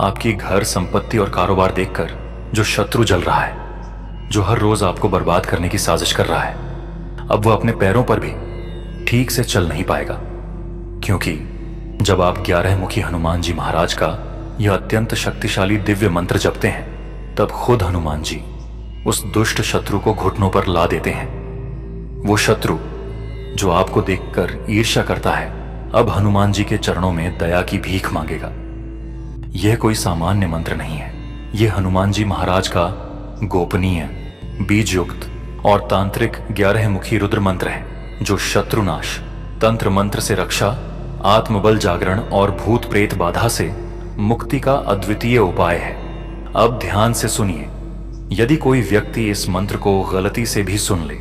आपकी घर, संपत्ति और कारोबार देखकर जो शत्रु जल रहा है, जो हर रोज आपको बर्बाद करने की साजिश कर रहा है, अब वह अपने पैरों पर भी ठीक से चल नहीं पाएगा। क्योंकि जब आप 11 मुखी हनुमान जी महाराज का यह अत्यंत शक्तिशाली दिव्य मंत्र जपते हैं, तब खुद हनुमान जी उस दुष्ट शत्रु को घुटनों पर ला देते हैं। वो शत्रु जो आपको देखकर ईर्ष्या करता है, अब हनुमान जी के चरणों में दया की भीख मांगेगा। यह कोई सामान्य मंत्र नहीं है। यह हनुमान जी महाराज का गोपनीय, बीज युक्त और तांत्रिक 11 मुखी रुद्र मंत्र है, जो शत्रुनाश, तंत्र मंत्र से रक्षा, आत्मबल जागरण और भूत प्रेत बाधा से मुक्ति का अद्वितीय उपाय है। अब ध्यान से सुनिए। यदि कोई व्यक्ति इस मंत्र को गलती से भी सुन ले,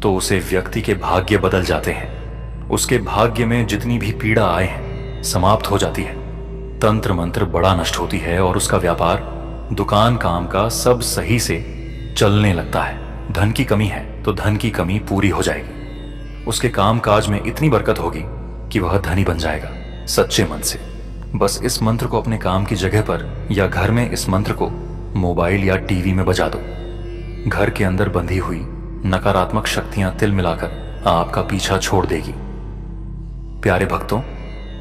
तो उसे व्यक्ति के भाग्य बदल जाते हैं। उसके भाग्य में जितनी भी पीड़ा आए हैं, समाप्त हो जाती है। तंत्र मंत्र बड़ा नष्ट होती है और उसका व्यापार, दुकान काम का सब सही से चलने लगता है। धन की कमी है तो धन की कमी पूरी हो जाएगी। उसके काम काज में इतनी बरकत होगी कि वह धनी बन जाएगा सच्चे मन से। बस इस मंत्र को अपने काम की जगह पर या घर में इस मंत्र को मोबाइल या टीवी में बजा दो। घर के अंदर बंधी हुई नकारात्मक शक्तियां तिल मिलाकर आपका पीछा छोड़ देगी। प्यारे भक्तों,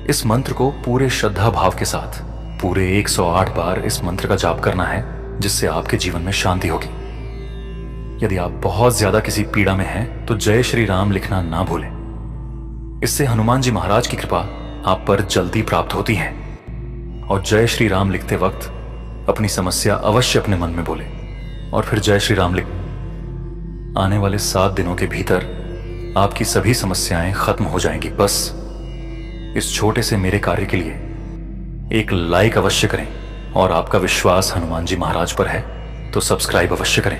इस मंत्र को पूरे श्रद्धा भाव के साथ पूरे 108 बार इस मंत्र का जाप करना है, जिससे आपके जीवन में शांति होगी। यदि आप बहुत ज्यादा किसी पीड़ा में हैं, तो जय श्री राम लिखना ना भूलें। इससे हनुमान जी महाराज की कृपा आप पर जल्दी प्राप्त होती है। और जय श्री राम लिखते वक्त अपनी समस्या अवश्य अपने मन में बोले और फिर जय श्री राम लिख। आने वाले 7 दिनों के भीतर आपकी सभी समस्याएं खत्म हो जाएंगी। बस इस छोटे से मेरे कार्य के लिए एक लाइक अवश्य करें, और आपका विश्वास हनुमान जी महाराज पर है तो सब्सक्राइब अवश्य करें।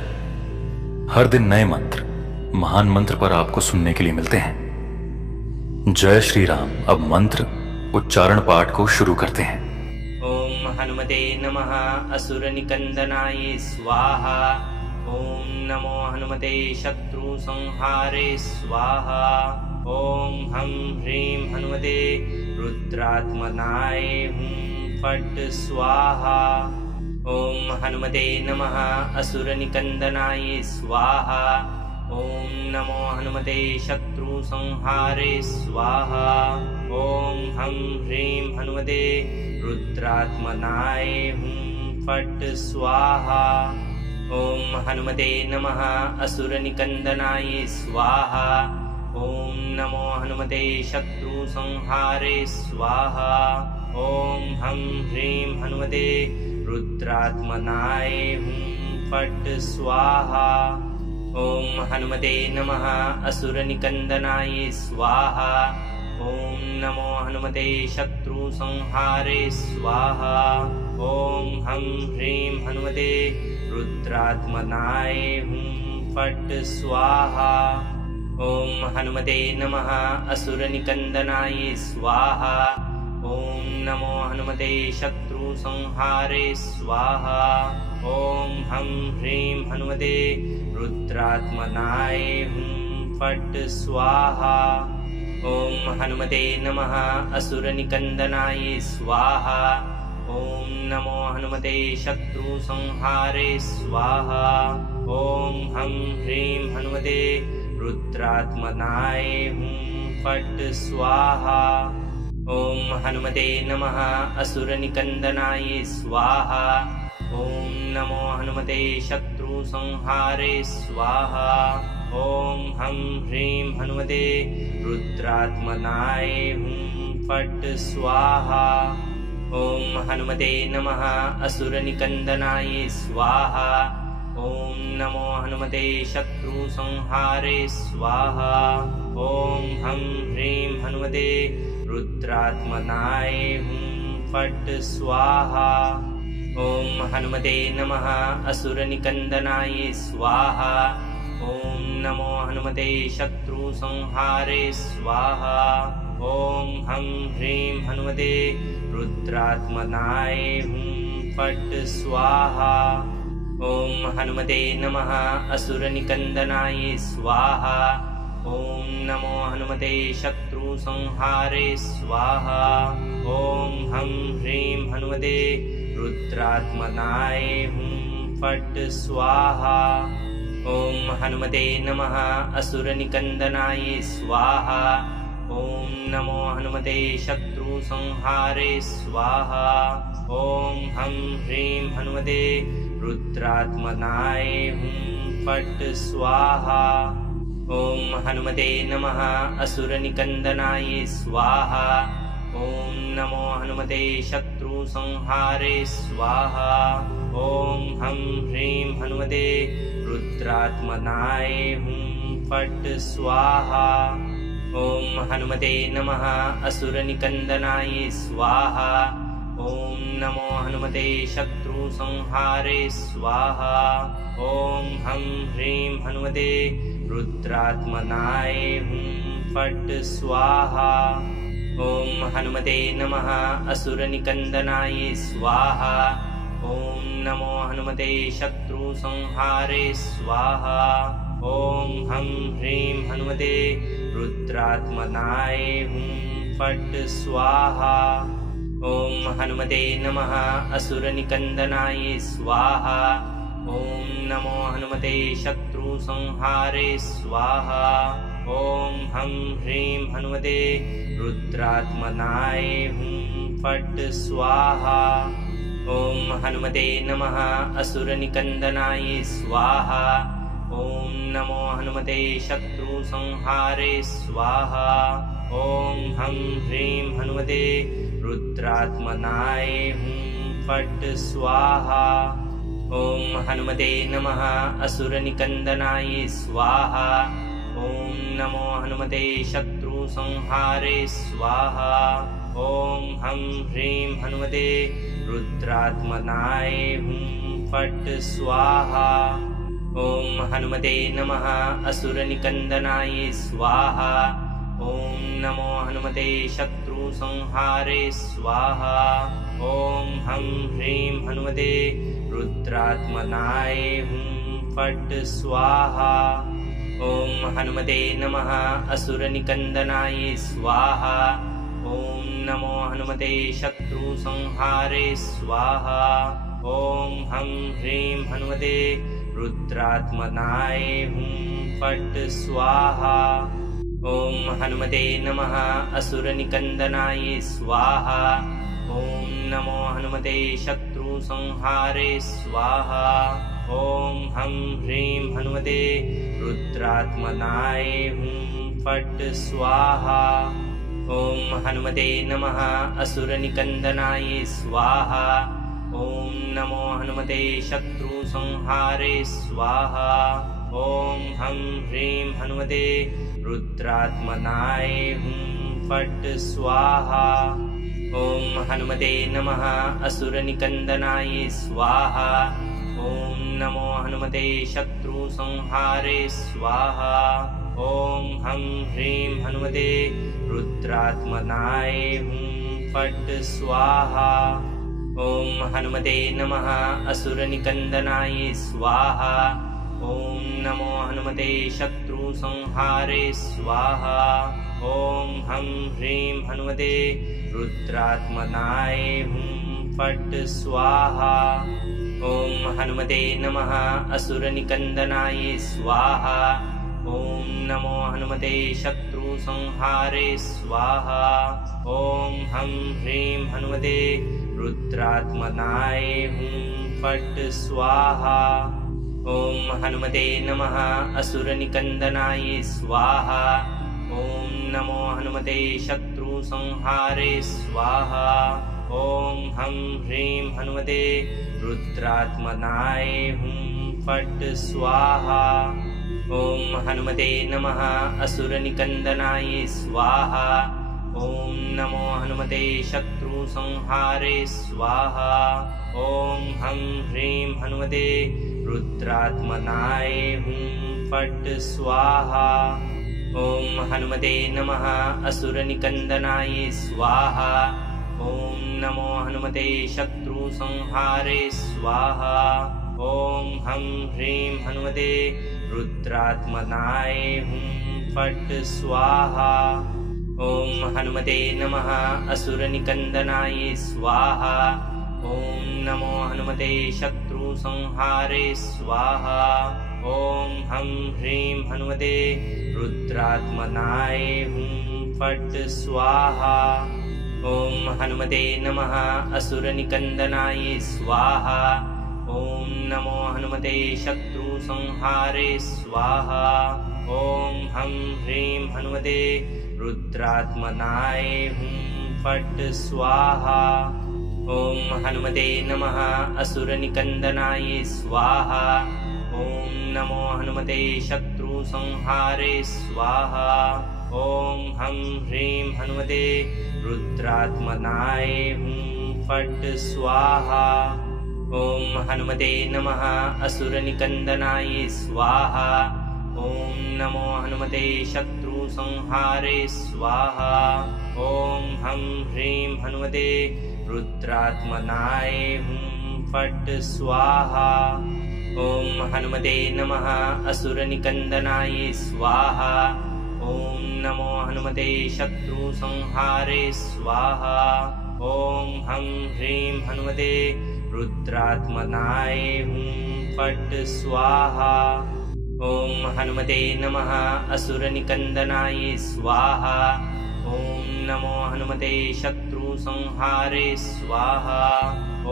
हर दिन नए मंत्र, महान मंत्र पर आपको सुनने के लिए मिलते हैं। जय श्री राम। अब मंत्र उच्चारण पाठ को शुरू करते हैं। ओम हनुमते नमः असुर निकंदनाय स्वाहा। ओम नमो हनुमते शत्रु संहारे स्वाहा। ओम हम ह्रीं हनुमते रुद्रात्मनाय हुं फट् स्वाहा। ओम हनुमते नमः असुर निकंदनाय स्वाहा। ओम नमो हनुमते शत्रु संहारे स्वाहा। ओम हम ह्रीं हनुमते रुद्रात्मनाय हुं फट् स्वाहा। ओम हनुमते नमः असुर निकंदनाय स्वाहा। ओम नमो हनुमते शत्रु संहारे स्वाहा। ओम हम ह्रीं हनुमते रुद्रात्मनाय हुं फट् स्वाहा। ओम हनुमते नमः असुर निकंदनाय स्वाहा। ओम नमो हनुमते शत्रु संहारे स्वाहा। ओम हम ह्रीं हनुमते रुद्रात्मनाय हुं फट् स्वाहा। ओम हनुमते नमः असुर निकंदनाय स्वाहा। ओम नमो हनुमते शत्रु संहारे स्वाहा। ओम हम ह्रीं हनुमते रुद्रात्मनाय हुं फट् स्वाहा। ओम हनुमते नमः असुर निकंदनाय स्वाहा। ओम नमो हनुमते शत्रु संहारे स्वाहा। ओम हम ह्रीं हनुमते रुद्रात्मनाय हुं फट् स्वाहा। ओम हनुमते नमः असुर निकंदनाय स्वाहा। ओम नमो हनुमते शत्रु संहारे स्वाहा। ओम हम ह्रीं हनुमते रुद्रात्मनाय हुं फट् स्वाहा। ओम हनुमते नमः असुर निकंदनाय स्वाहा। ओम नमो हनुमते शत्रु संहारे स्वाहा। ओम हम ह्रीं हनुमते रुद्रात्मनाय हुं फट् स्वाहा। ओम हनुमते नमः असुर निकंदनाय स्वाहा। ओम नमो हनुमते शत्रु संहारे स्वाहा। ओम हम ह्रीं हनुमते रुद्रात्मनाय हुं फट् स्वाहा। ओम हनुमते नमः असुर निकंदनाय स्वाहा। ओम नमो हनुमते शत्रु संहारे स्वाहा। ओम हम ह्रीं हनुमते रुद्रात्मनाय हुं फट् स्वाहा। ॐ हनुमते नमः असुरनिकन्दनाय स्वाहा। ॐ नमो हनुमते शत्रुसंहारे स्वाहा। ॐ हं ह्रीं हनुमते रुद्रात्मनाय हुं फट् स्वाहा। ॐ हनुमते नमः असुरनिकन्दनाय स्वाहा। ॐ नमो हनुमते शत्रुसंहारे स्वाहा। ॐ हं ह्रीं हनुमते रुद्रात्मनाय हुं फट् स्वाहा। ॐ हनुमते नमः असुरनिकन्दनाय स्वाहा। ॐ नमो हनुमते शत्रुसंहारे स्वाहा। ॐ हं ह्रीं हनुमते रुद्रात्मनाय हुं फट् स्वाहा। ॐ हनुमते नमः असुरनिकन्दनाय स्वाहा। ॐ नमो हनुमते शत्रुसंहारे स्वाहा। ॐ हं ह्रीं हनुमते रुद्रात्मनाय हुं फट् स्वाहा। ॐ हनुमते नमः असुरनिकन्दनाय स्वाहा। ॐ नमो हनुमते शत्रुसंहारे स्वाहा। ॐ हं ह्रीं हनुमते रुद्रात्मनाय हुं फट् स्वाहा। ॐ हनुमते नमः असुरनिकन्दनाय स्वाहा। ॐ नमो हनुमते शत्रुसंहारे स्वाहा। ॐ हं ह्रीं हनुमते रुद्रात्मनाय हुं फट् स्वाहा। ॐ हनुमते नमः असुरनिकन्दनाय स्वाहा। ॐ नमो हनुमते शत्रुसंहारे स्वाहा। ॐ हं ह्रीं हनुमते रुद्रात्मनाय हुं फट् स्वाहा। ॐ हनुमते नमः असुरनिकन्दनाय स्वाहा। ॐ नमो हनुमते शत्रुसंहारे स्वाहा। ॐ हं ह्रीं हनुमते रुद्रात्मनाय हुं फट् स्वाहा। ॐ हनुमते नमः असुरनिकन्दनाय स्वाहा। ॐ नमो हनुमते शत्रुसंहारे स्वाहा। ॐ हं ह्रीं हनुमते रुद्रात्मनाय हुं फट् स्वाहा। ॐ हनुमते नमः असुरनिकन्दनाय स्वाहा। ॐ नमो हनुमते शत्रुसंहारे स्वाहा। ॐ हं ह्रीं हनुमते रुद्रात्मनाय हुं फट् स्वाहा। ॐ हनुमते नमः असुरनिकन्दनाय स्वाहा। ॐ नमो हनुमते शत्रुसंहारे स्वाहा। ॐ हं ह्रीं हनुमते रुद्रात्मनाय हुं फट् स्वाहा। ॐ हनुमते नमः असुरनिकन्दनाय स्वाहा। ॐ नमो हनुमते शत्रुसंहारे स्वाहा। ॐ हं ह्रीं हनुमते रुद्रात्मनाय हुं फट् स्वाहा। ॐ हनुमते नमः असुरनिकन्दनाय स्वाहा। ॐ नमो हनुमते शत्रुसंहारे स्वाहा। ॐ हं ह्रीं हनुमते रुद्रात्मनाय हुं फट् स्वाहा। ॐ हनुमते नमः असुरनिकन्दनाय स्वाहा। ॐ नमो हनुमते शत्रुसंहारे स्वाहा। ॐ हं ह्रीं हनुमते रुद्रात्मनाय हुं फट् स्वाहा। ॐ हनुमते नमः असुरनिकन्दनाय स्वाहा। ॐ नमो हनुमते शत्रुसंहारे स्वाहा। ॐ हं ह्रीं हनुमते रुद्रात्मनाय हुं फट् स्वाहा। ॐ हनुमते नमः असुरनिकन्दनाय स्वाहा। ॐ नमो हनुमते शत्रुसंहारे स्वाहा। ॐ हं ह्रीं हनुमते रुद्रात्मनाय हुं फट् स्वाहा। ॐ हनुमते नमः असुरनिकन्दनाय स्वाहा। ॐ नमो हनुमते शत्रुसंहारे स्वाहा। ॐ हं ह्रीं हनुमते रुद्रात्मनाय हुं फट् स्वाहा। ॐ हनुमते नमः असुरनिकन्दनाय स्वाहा। ॐ नमो हनुमते शत्रुसंहारे स्वाहा। ॐ हं ह्रीं हनुमते रुद्रात्मनाय हुं फट् स्वाहा। ॐ हनुमते नमः असुरनिकन्दनाय स्वाहा। ॐ नमो हनुमते शत्रुसंहारे स्वाहा। ॐ हं ह्रीं हनुमते रुद्रात्मनाय हुं फट् स्वाहा। ॐ हनुमते नमः असुरनिकन्दनाय स्वाहा। ॐ नमो हनुमते शत्रुसंहारे स्वाहा। ॐ हं ह्रीं हनुमते रुद्रात्मनाय हुं फट् स्वाहा। ॐ हनुमते नमः असुरनिकन्दनाय स्वाहा। ॐ नमो हनुमते शत्रुसंहारे स्वाहा। ॐ हं ह्रीं हनुमते रुद्रात्मनाय हुं फट् स्वाहा। ॐ हनुमते नमः असुरनिकन्दनाय स्वाहा। ॐ नमो हनुमते शत्रुसंहारे स्वाहा। ॐ हं ह्रीं हनुमते रुद्रात्मनाय हुं फट् स्वाहा। ॐ हनुमते नमः असुरनिकन्दनाय स्वाहा। ॐ नमो हनुमते शत्रुसंहारे स्वाहा।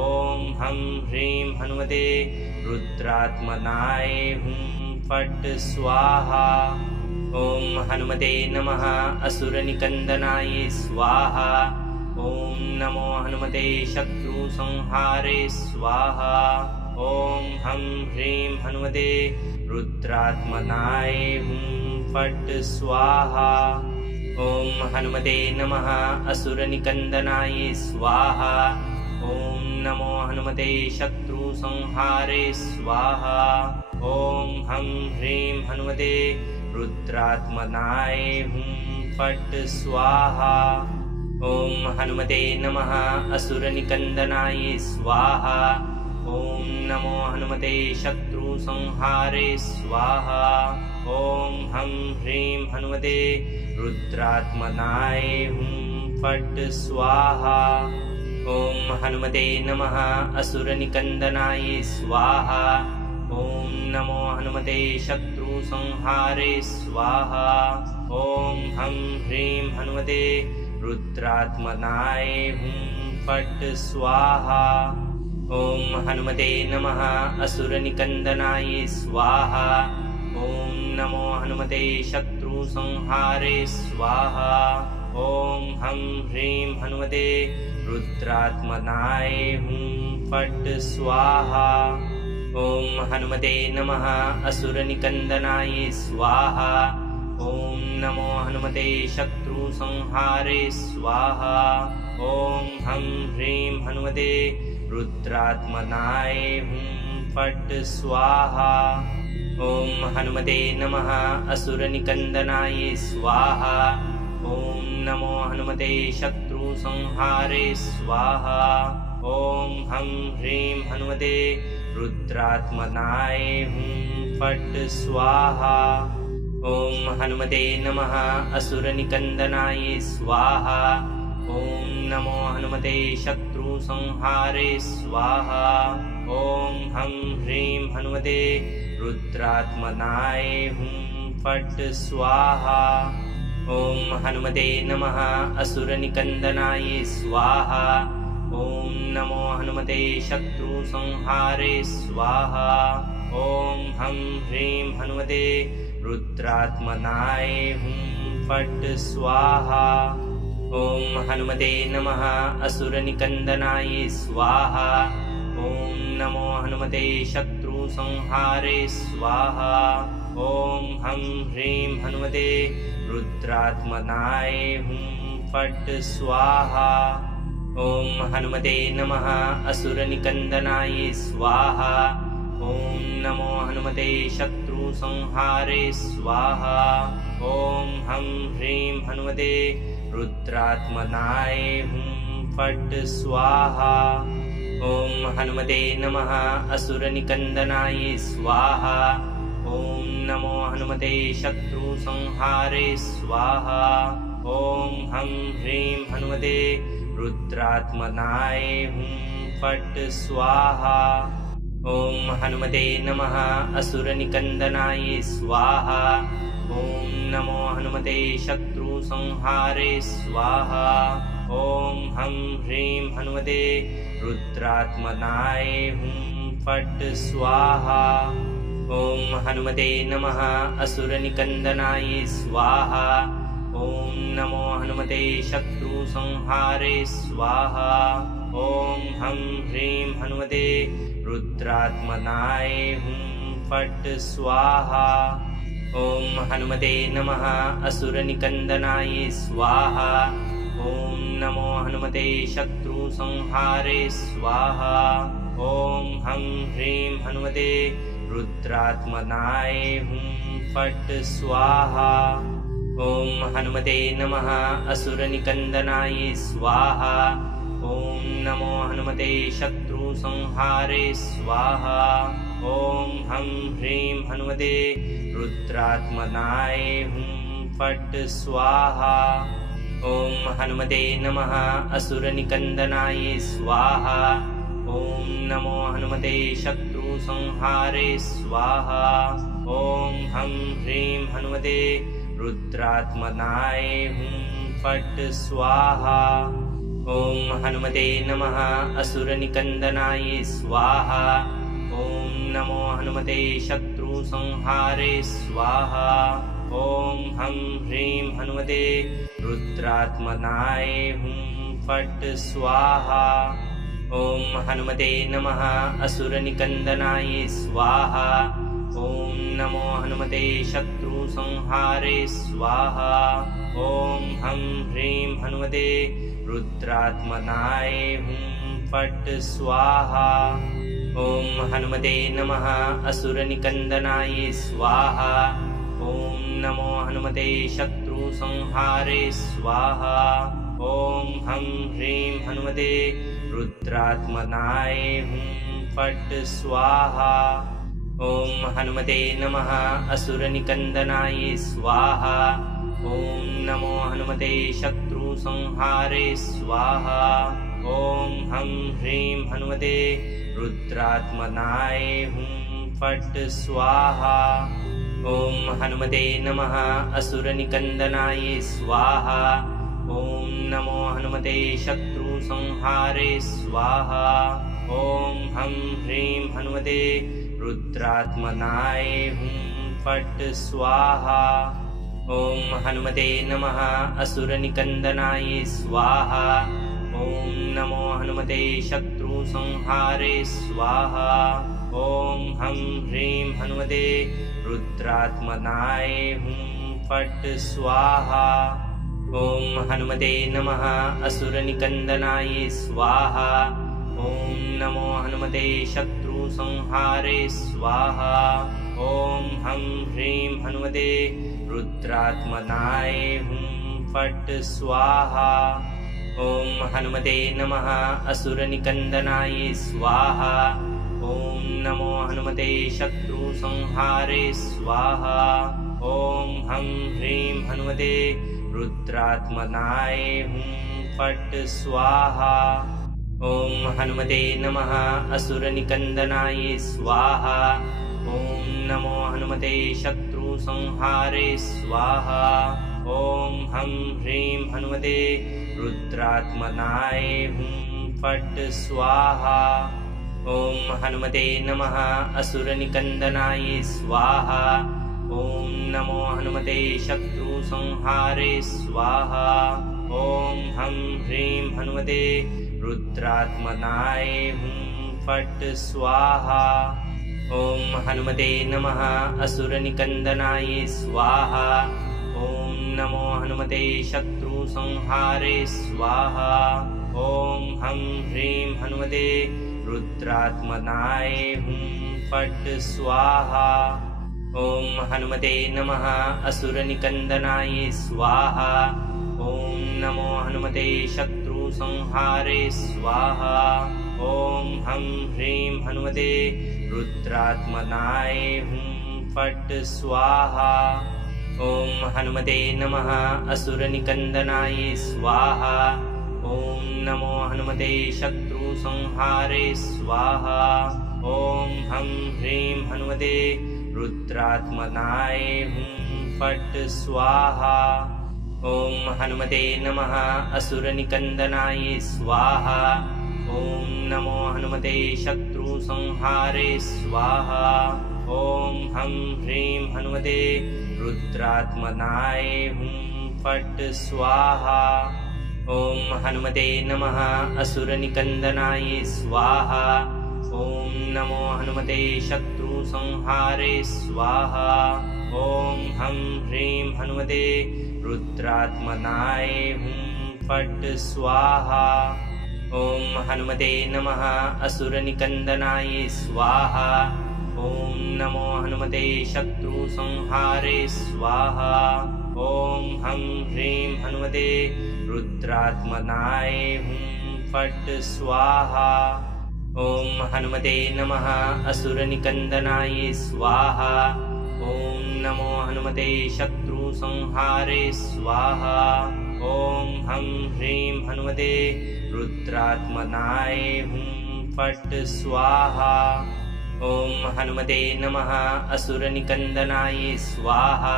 ॐ हं ह्रीं हनुमते रुद्रात्मनाय हुं फट् स्वाहा। ॐ हनुमते नमः असुरनिकन्दनाय स्वाहा। ॐ नमो हनुमते शत्रुसंहारे स्वाहा। ॐ हं ह्रीं हनुमते रुद्रात्मनाय हुं फट् स्वाहा। ॐ हनुमते नमः असुरनिकन्दनाय स्वाहा। ॐ नमो हनुमते शत्रुसंहारे स्वाहा। ॐ हं ह्रीं हनुमते रुद्रात्मनाय हुं फट् स्वाहा। ॐ हनुमते नमः असुरनिकन्दनाय स्वाहा। ॐ नमो हनुमते शत्रुसंहारे स्वाहा। ॐ हं ह्रीं हनुमते रुद्रात्मनाय हुं फट् स्वाहा। ॐ हनुमते नमः असुरनिकन्दनाय स्वाहा। ॐ नमो हनुमते शत्रुसंहारे स्वाहा। ॐ हं ह्रीं हनुमते रुद्रात्मनाय हुं फट् स्वाहा। ॐ हनुमते नमः असुरनिकन्दनाय स्वाहा। ॐ नमो हनुमते शत्रुसंहारे स्वाहा। ॐ हं ह्रीं हनुमते रुद्रात्मनाय हुं फट् स्वाहा। ॐ हनुमते नमः असुरनिकन्दनाय स्वाहा। ॐ नमो हनुमते शत्रुसंहारे स्वाहा। ॐ हं ह्रीं हनुमते रुद्रात्मनाय हुं फट् स्वाहा। ॐ हनुमते नमः असुरनिकन्दनाय स्वाहा। ॐ नमो हनुमते शत्रुसंहारे स्वाहा। ॐ हं ह्रीं हनुमते रुद्रात्मनाय हुं फट् स्वाहा। ॐ हनुमते नमः असुरनिकन्दनाय स्वाहा। ॐ नमो हनुमते शत्रुसंहारे स्वाहा। ॐ हं ह्रीं हनुमते रुद्रात्मनाय हुं फट् स्वाहा। ॐ हनुमते नमः असुरनिकन्दनाय स्वाहा। ॐ नमो हनुमते शत्रुसंहारे स्वाहा। ॐ हं ह्रीं हनुमते रुद्रात्मनाय हुं फट् स्वाहा। ॐ हनुमते नमः असुरनिकन्दनाय स्वाहा। ॐ नमो हनुमते शत्रुसंहारे स्वाहा। ॐ हं ह्रीं हनुमते रुद्रात्मनाय हुं फट् स्वाहा। ॐ हनुमते नमः असुरनिकन्दनाय स्वाहा। ॐ नमो हनुमते शत्रुसंहारे स्वाहा। ॐ हं ह्रीं हनुमते रुद्रात्मनाय हुं फट् स्वाहा। ॐ हनुमते नमः असुरनिकन्दनाय स्वाहा। ॐ नमो हनुमते शत्रुसंहारे स्वाहा। ॐ हं ह्रीं हनुमते रुद्रात्मनाय हुं फट् स्वाहा। ॐ हनुमते नमः असुरनिकन्दनाय स्वाहा। ॐ नमो हनुमते शत्रुसंहारे स्वाहा। ॐ हं ह्रीं हनुमते रुद्रात्मनाय हुं फट् स्वाहा। ॐ हनुमते नमः असुरनिकन्दनाय स्वाहा। ॐ नमो हनुमते शत्रुसंहारे स्वाहा। ॐ हं ह्रीं हनुमते रुद्रात्मनाय हुं फट् स्वाहा। ॐ हनुमते नमः असुरनिकन्दनाय स्वाहा। ॐ नमो हनुमते शत्रुसंहारे स्वाहा। ॐ हं ह्रीं हनुमते रुद्रात्मनाय हुं फट् स्वाहा। ॐ हनुमते नमः असुरनिकन्दनाय स्वाहा। ॐ नमो हनुमते शत्रुसंहारे स्वाहा। ॐ हं ह्रीं हनुमते रुद्रात्मनाय हुं फट् स्वाहा। ॐ हनुमते नमः असुरनिकन्दनाय स्वाहा। ॐ नमो हनुमते शत्रुसंहारे स्वाहा। ॐ हं ह्रीं हनुमते रुद्रात्मनाय हुं फट् स्वाहा। ॐ हनुमते नमः असुरनिकन्दनाय स्वाहा। ॐ नमो हनुमते शत्रुसंहारे स्वाहा। ॐ हं ह्रीं हनुमते रुद्रात्मनाय हुं फट् स्वाहा। ॐ हनुमते नमः असुरनिकन्दनाय स्वाहा। ॐ नमो हनुमते शत्रुसंहारे स्वाहा। ॐ हं ह्रीं हनुमते रुद्रात्मनाय हुं फट् स्वाहा। ॐ हनुमते नमः असुरनिकन्दनाय स्वाहा। ॐ नमो हनुमते शत्रुसंहारे स्वाहा। ॐ हं ह्रीं हनुमते रुद्रात्मनाय हुं फट् स्वाहा। ॐ हनुमते नमः असुरनिकन्दनाय स्वाहा। ॐ नमो हनुमते शत्रुसंहारे स्वाहा। ॐ हं ह्रीं हनुमते रुद्रात्मनाय हुं फट् स्वाहा। ॐ हनुमते नमः असुरनिकन्दनाय स्वाहा। ॐ नमो हनुमते शत्रुसंहारे स्वाहा। ॐ हं ह्रीं हनुमते रुद्रात्मनाय हुं फट् स्वाहा। ॐ हनुमते नमः असुरनिकन्दनाय स्वाहा। ॐ नमो हनुमते शत्रुसंहारे स्वाहा। ॐ हं ह्रीं हनुमते रुद्रात्मनाय हुं फट् स्वाहा। ॐ हनुमते नमः असुरनिकन्दनाय स्वाहा। ॐ नमो हनुमते शत्रुसंहारे स्वाहा। ॐ हं ह्रीं हनुमते रुद्रात्मनाय हुं फट् स्वाहा। ॐ हनुमते नमः असुरनिकन्दनाय स्वाहा। ॐ नमो हनुमते शत्रुसंहारे स्वाहा। ॐ हं ह्रीं हनुमते रुद्रात्मनाय हुं फट् स्वाहा। ॐ हनुमते नमः असुरनिकन्दनाय स्वाहा। ॐ नमो हनुमते शत्रुसंहारे स्वाहा। ॐ हं ह्रीं हनुमते रुद्रात्मनाय हुं फट् स्वाहा। ॐ हनुमते नमः असुरनिकन्दनाय स्वाहा। ॐ नमो हनुमते शत्रुसंहारे स्वाहा। ॐ हं ह्रीं हनुमते रुद्रात्मनाय हुं फट् स्वाहा। ॐ हनुमते नमः असुरनिकन्दनाय स्वाहा। ॐ नमो हनुमते शत्रुसंहारे स्वाहा। ॐ हं ह्रीं हनुमते रुद्रात्मनाय हुं फट् स्वाहा। ॐ हनुमते नमः असुरनिकन्दनाय स्वाहा। ॐ नमो हनुमते शत्रुसंहारे स्वाहा। ॐ हं ह्रीं हनुमते रुद्रात्मनाय हुं फट् स्वाहा। ॐ हनुमते नमः असुरनिकन्दनाय स्वाहा। ॐ नमो हनुमते शत्रुसंहारे संहारे स्वाहा। ॐ हं ह्रीं हनुमते रुद्रात्मनाय हुं फट् स्वाहा। ॐ हनुमते नमः असुरनिकन्दनाय स्वाहा। ॐ नमो हनुमते शत्रुसंहारे स्वाहा। ॐ हं ह्रीं हनुमते रुद्रात्मनाय हुं फट् स्वाहा। ॐ हनुमते नमः असुरनिकन्दनाय स्वाहा। ॐ नमो हनुमते शत्रुसंहारे स्वाहा। ॐ हं ह्रीं हनुमते रुद्रात्मनाय हुं फट् स्वाहा। ॐ हनुमते नमः असुरनिकन्दनाय स्वाहा। ॐ नमो हनुमते शत्रुसंहारे स्वाहा। ॐ हं ह्रीं हनुमते रुद्रात्मनाय हुं फट् स्वाहा। ॐ हनुमते नमः असुरनिकन्दनाय स्वाहा। ॐ नमो हनुमते शत्रुसंहारे स्वाहा। ॐ हं ह्रीं हनुमते रुद्रात्मनाय हुं फट् स्वाहा। ॐ हनुमते नमः असुरनिकन्दनाय स्वाहा।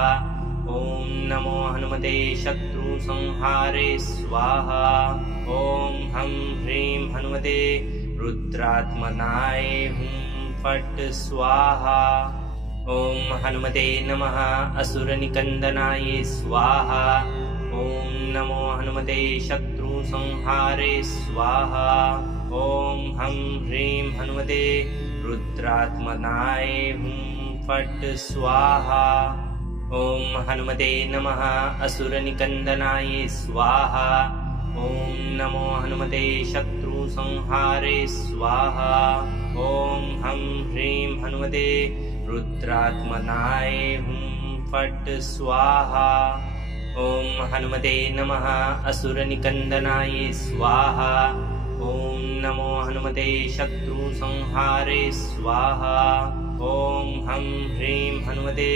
ॐ नमो हनुमते शत्रुसंहारे स्वाहा। ॐ हं ह्रीं हनुमते रुद्रात्मनाय हुं फट् स्वाहा। ॐ हनुमते नमः असुरनिकन्दनाय स्वाहा। ॐ नमो हनुमते शत्रुसंहारे स्वाहा। ॐ हं ह्रीं हनुमते रुद्रात्मनाय हुं फट् स्वाहा। ॐ हनुमते नमः असुरनिकन्दनाय स्वाहा। ॐ नमो हनुमते शत्रुसंहारे स्वाहा। ॐ हं ह्रीं हनुमते रुद्रात्मनाय हुं फट् स्वाहा। ॐ हनुमते नमः असुरनिकन्दनाय स्वाहा। ॐ नमो हनुमते शत्रुसंहारे स्वाहा। ॐ हं ह्रीं हनुमते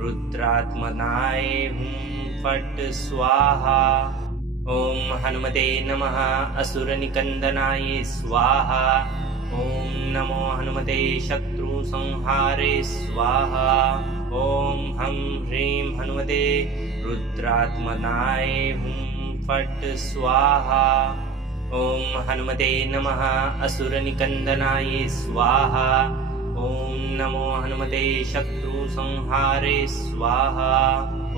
रुद्रात्मनाय हुं फट् स्वाहा। ॐ हनुमते नमः असुरनिकन्दनाय स्वाहा। ॐ नमो हनुमते शत्रुसंहारे स्वाहा। ॐ हं ह्रीं हनुमते रुद्रात्मनाय हुं फट् स्वाहा। ॐ हनुमते नमः असुरनिकन्दनाय स्वाहा। ॐ नमो हनुमते शत्रुसंहारे स्वाहा।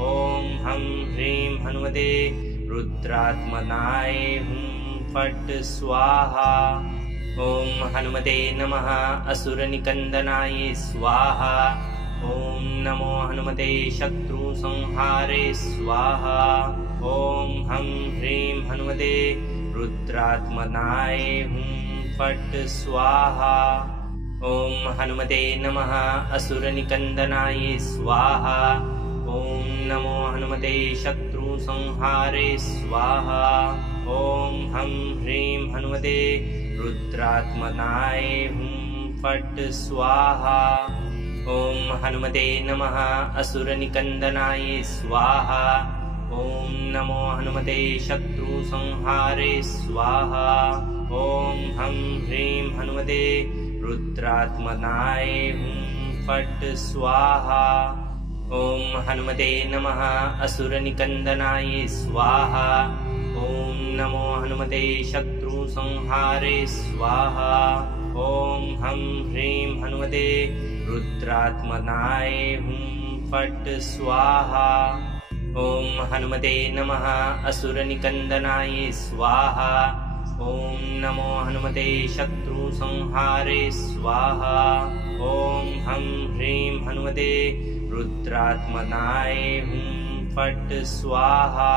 ॐ हं ह्रीं हनुमते रुद्रात्मनाय हुं फट् स्वाहा। ॐ हनुमते नमः असुरनिकन्दनाय स्वाहा। ॐ नमो हनुमते शत्रुसंहारे स्वाहा। ॐ हं ह्रीं हनुमते रुद्रात्मनाय हुं फट् स्वाहा। ॐ हनुमते नमः असुरनिकन्दनाय स्वाहा। ॐ नमो हनुमते शत्रुसंहारे स्वाहा। ॐ हं ह्रीं हनुमते रुद्रात्मनाय हुं फट् स्वाहा। ॐ हनुमते नमः असुरनिकन्दनाय स्वाहा। ॐ नमो हनुमते शत्रुसंहारे स्वाहा। ॐ हं ह्रीं हनुमते रुद्रात्मनाय हुं फट् स्वाहा। ॐ हनुमते नमः असुरनिकन्दनाय स्वाहा। ॐ नमो हनुमते शत्रुसंहारे स्वाहा। ॐ हं ह्रीं हनुमते रुद्रात्मनाय हुं फट् स्वाहा। ॐ हनुमते नमः असुरनिकन्दनाय स्वाहा। ॐ नमो हनुमते शत्रुसंहारे स्वाहा। ॐ हं ह्रीं हनुमते रुद्रात्मनाय हुं फट् स्वाहा।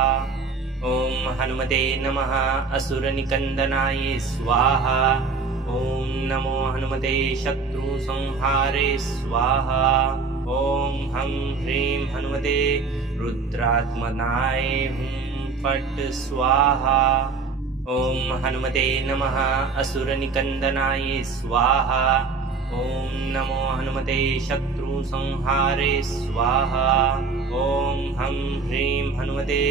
ॐ हनुमते नमः असुरनिकन्दनाय स्वाहा। ॐ नमो हनुमते शत्रुसंहारे स्वाहा। ॐ हं ह्रीं हनुमते रुद्रात्मनाय हुं फट् स्वाहा। ॐ हनुमते नमः असुरनिकन्दनाय स्वाहा। ॐ नमो हनुमते शत्रुसंहारे स्वाहा। ॐ हं ह्रीं हनुमते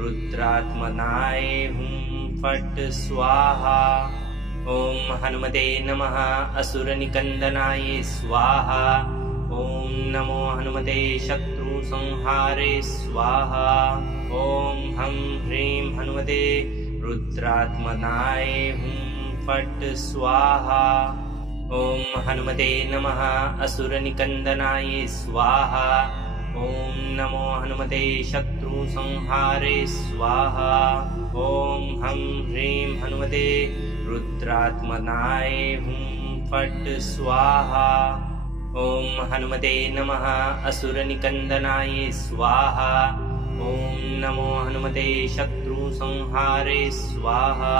रुद्रात्मनाय हुं फट् स्वाहा। ॐ हनुमते नमः असुरनिकन्दनाय स्वाहा। ॐ नमो हनुमते शत्रुसंहारे स्वाहा। ॐ हं ह्रीं हनुमते रुद्रात्मनाय हुं फट् स्वाहा। ॐ हनुमते नमः असुरनिकन्दनाय स्वाहा। ॐ नमो हनुमते शत्रुसंहारे स्वाहा। ॐ हं ह्रीं हनुमते रुद्रात्मनाय हुं फट् स्वाहा। ॐ हनुमते नमः असुरनिकन्दनाय स्वाहा। ॐ नमो हनुमते शत्रुसंहारे स्वाहा।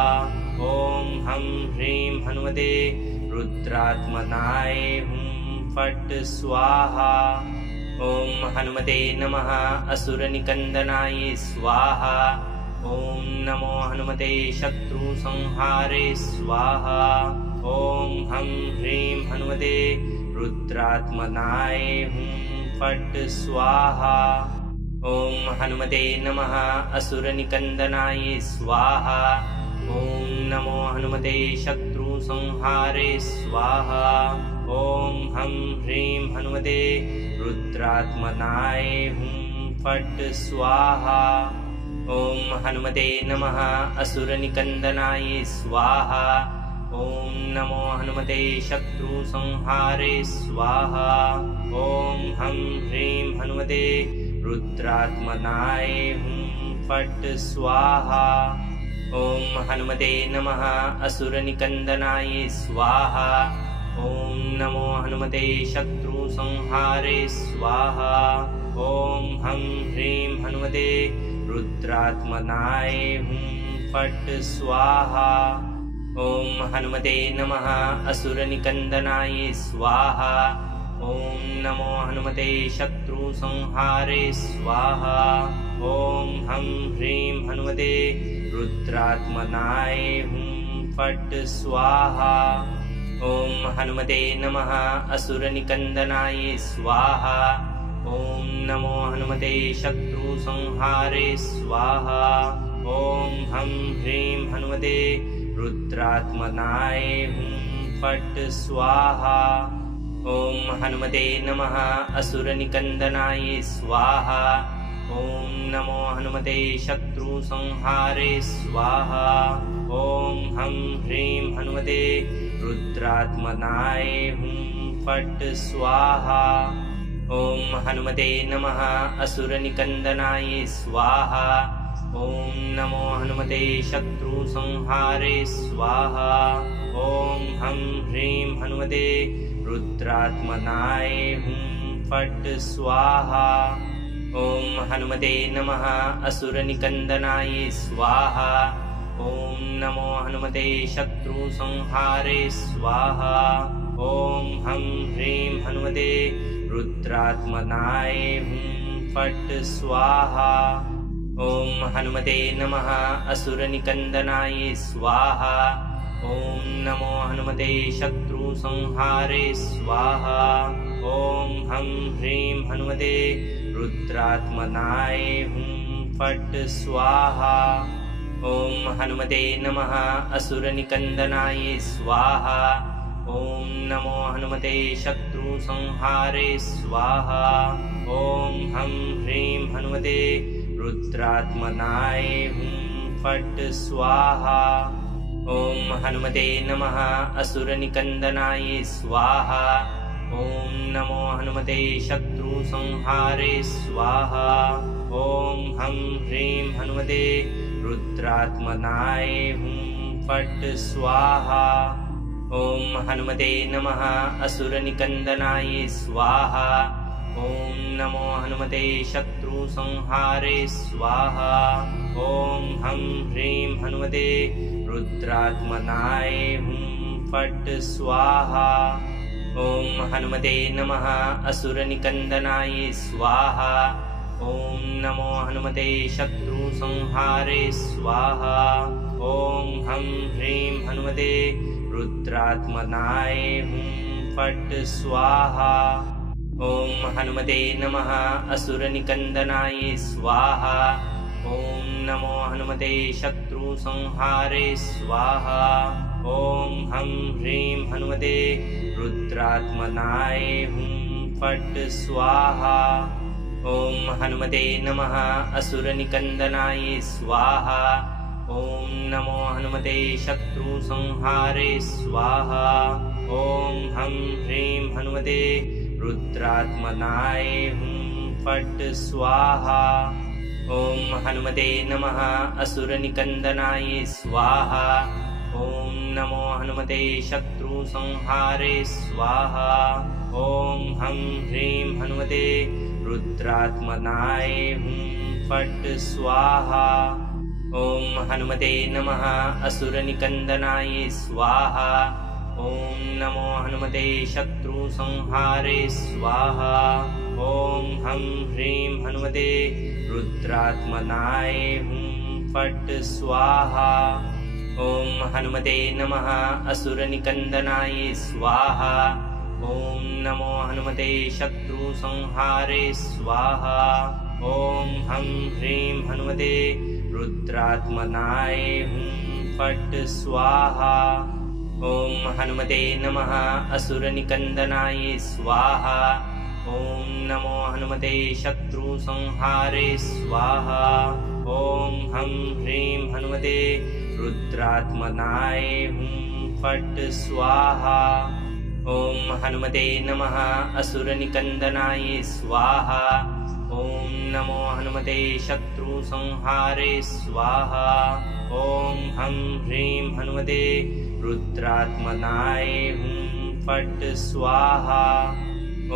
ॐ हं ह्रीं हनुमते रुद्रात्मनाय हुं फट् स्वाहा। ॐ हनुमते नमः असुरनिकन्दनाय स्वाहा। ॐ नमो हनुमते शत्रुसंहारे स्वाहा। ॐ हं ह्रीं हनुमते रुद्रात्मनाय हुं फट् स्वाहा। ॐ हनुमते नमः असुरनिकन्दनाय स्वाहा। ॐ नमो हनुमते शत्रुसंहारे स्वाहा। ॐ हं ह्रीं हनुमते रुद्रात्मनाय हुं फट् स्वाहा। ॐ हनुमते नमः असुरनिकन्दनाय स्वाहा। ॐ नमो हनुमते शत्रुसंहारे स्वाहा। ॐ हं ह्रीं हनुमते रुद्रात्मनाय हुं फट् स्वाहा। ॐ हनुमते नमः असुरनिकन्दनाय स्वाहा। ॐ नमो हनुमते शत्रुसंहारे स्वाहा। ॐ हं ह्रीं हनुमते रुद्रात्मनाय हुं फट् स्वाहा। ॐ हनुमते नमः असुरनिकन्दनाय स्वाहा। ॐ नमो हनुमते शत्रुसंहारे स्वाहा। ॐ हं ह्रीं हनुमते रुद्रात्मनाय हुं फट् स्वाहा। ॐ हनुमते नमः असुरनिकन्दनाय स्वाहा। ॐ नमो हनुमते शत्रुसंहारे स्वाहा। ॐ हं ह्रीं हनुमते रुद्रात्मनाय हुं फट् स्वाहा। ॐ हनुमते नमः असुरनिकन्दनाय स्वाहा। ॐ नमो हनुमते शत्रुसंहारे स्वाहा। ॐ हं ह्रीं हनुमते रुद्रात्मनाय हुं फट् स्वाहा। ॐ हनुमते नमः असुरनिकन्दनाय स्वाहा। ॐ नमो हनुमते शत्रुसंहारे स्वाहा। ॐ हं ह्रीं हनुमते रुद्रात्मनाय हुं फट् स्वाहा। ॐ हनुमते नमः असुरनिकन्दनाय स्वाहा। ॐ नमो हनुमते शत्रुसंहारे स्वाहा। ॐ हं ह्रीं हनुमते रुद्रात्मनाय हुं फट् स्वाहा। ॐ हनुमते नमः असुरनिकन्दनाय स्वाहा। ॐ नमो हनुमते शत्रुसंहारे स्वाहा। ॐ हं ह्रीं हनुमते रुद्रात्मनाय हुं फट् स्वाहा। ॐ हनुमते नमः असुरनिकन्दनाय स्वाहा। ॐ नमो हनुमते शत्रुसंहारे स्वाहा। ॐ हं ह्रीं हनुमते रुद्रात्मनाय हुं फट् स्वाहा। ॐ हनुमते नमः असुरनिकन्दनाय स्वाहा। ॐ नमो हनुमते शत्रुसंहारे स्वाहा। ॐ हं ह्रीं हनुमते रुद्रात्मनाय हुं फट् स्वाहा। ॐ हनुमते नमः असुरनिकन्दनाय स्वाहा। ॐ नमो हनुमते शत्रुसंहारे स्वाहा। ॐ हं ह्रीं हनुमते रुद्रात्मनाय हुं फट् स्वाहा। ॐ हनुमते नमः असुरनिकन्दनाय स्वाहा। ॐ नमो हनुमते शत्रुसंहारे स्वाहा। ॐ हं ह्रीं हनुमते रुद्रात्मनाय हुं फट् स्वाहा। ॐ हनुमते नमः असुरनिकन्दनाय स्वाहा। ॐ नमो हनुमते शत्रुसंहारे स्वाहा। ॐ हं ह्रीं हनुमते रुद्रात्मनाय हुं फट् स्वाहा। ॐ हनुमते नमः असुरनिकन्दनाय स्वाहा। ॐ नमो हनुमते शत्रुसंहारे स्वाहा। ॐ हं ह्रीं हनुमते रुद्रात्मनाय हुं फट् स्वाहा। ॐ हनुमते नमः असुरनिकन्दनाय स्वाहा। ॐ नमो हनुमते शत्रुसंहारे स्वाहा। ॐ हं ह्रीं हनुमते रुद्रात्मनाय हुं फट् स्वाहा। ॐ हनुमते नमः असुरनिकन्दनाय स्वाहा। ॐ नमो हनुमते शत्रुसंहारे स्वाहा। ॐ हं ह्रीं हनुमते रुद्रात्मनाय हुं फट् स्वाहा। ॐ हनुमते नमः असुरनिकन्दनाय स्वाहा। ॐ नमो हनुमते शत्रुसंहारे स्वाहा। ॐ हं ह्रीं हनुमते रुद्रात्मनाय हुं फट् स्वाहा। ॐ हनुमते नमः असुरनिकन्दनाय स्वाहा। ॐ नमो हनुमते शत्रुसंहारे स्वाहा। ॐ हं ह्रीं हनुमते रुद्रात्मनाय हुं फट् स्वाहा। ॐ हनुमते नमः असुरनिकन्दनाय स्वाहा। ॐ नमो हनुमते शत्रुसंहारे स्वाहा। ॐ हं ह्रीं हनुमते रुद्रात्मनाय हुं फट् स्वाहा।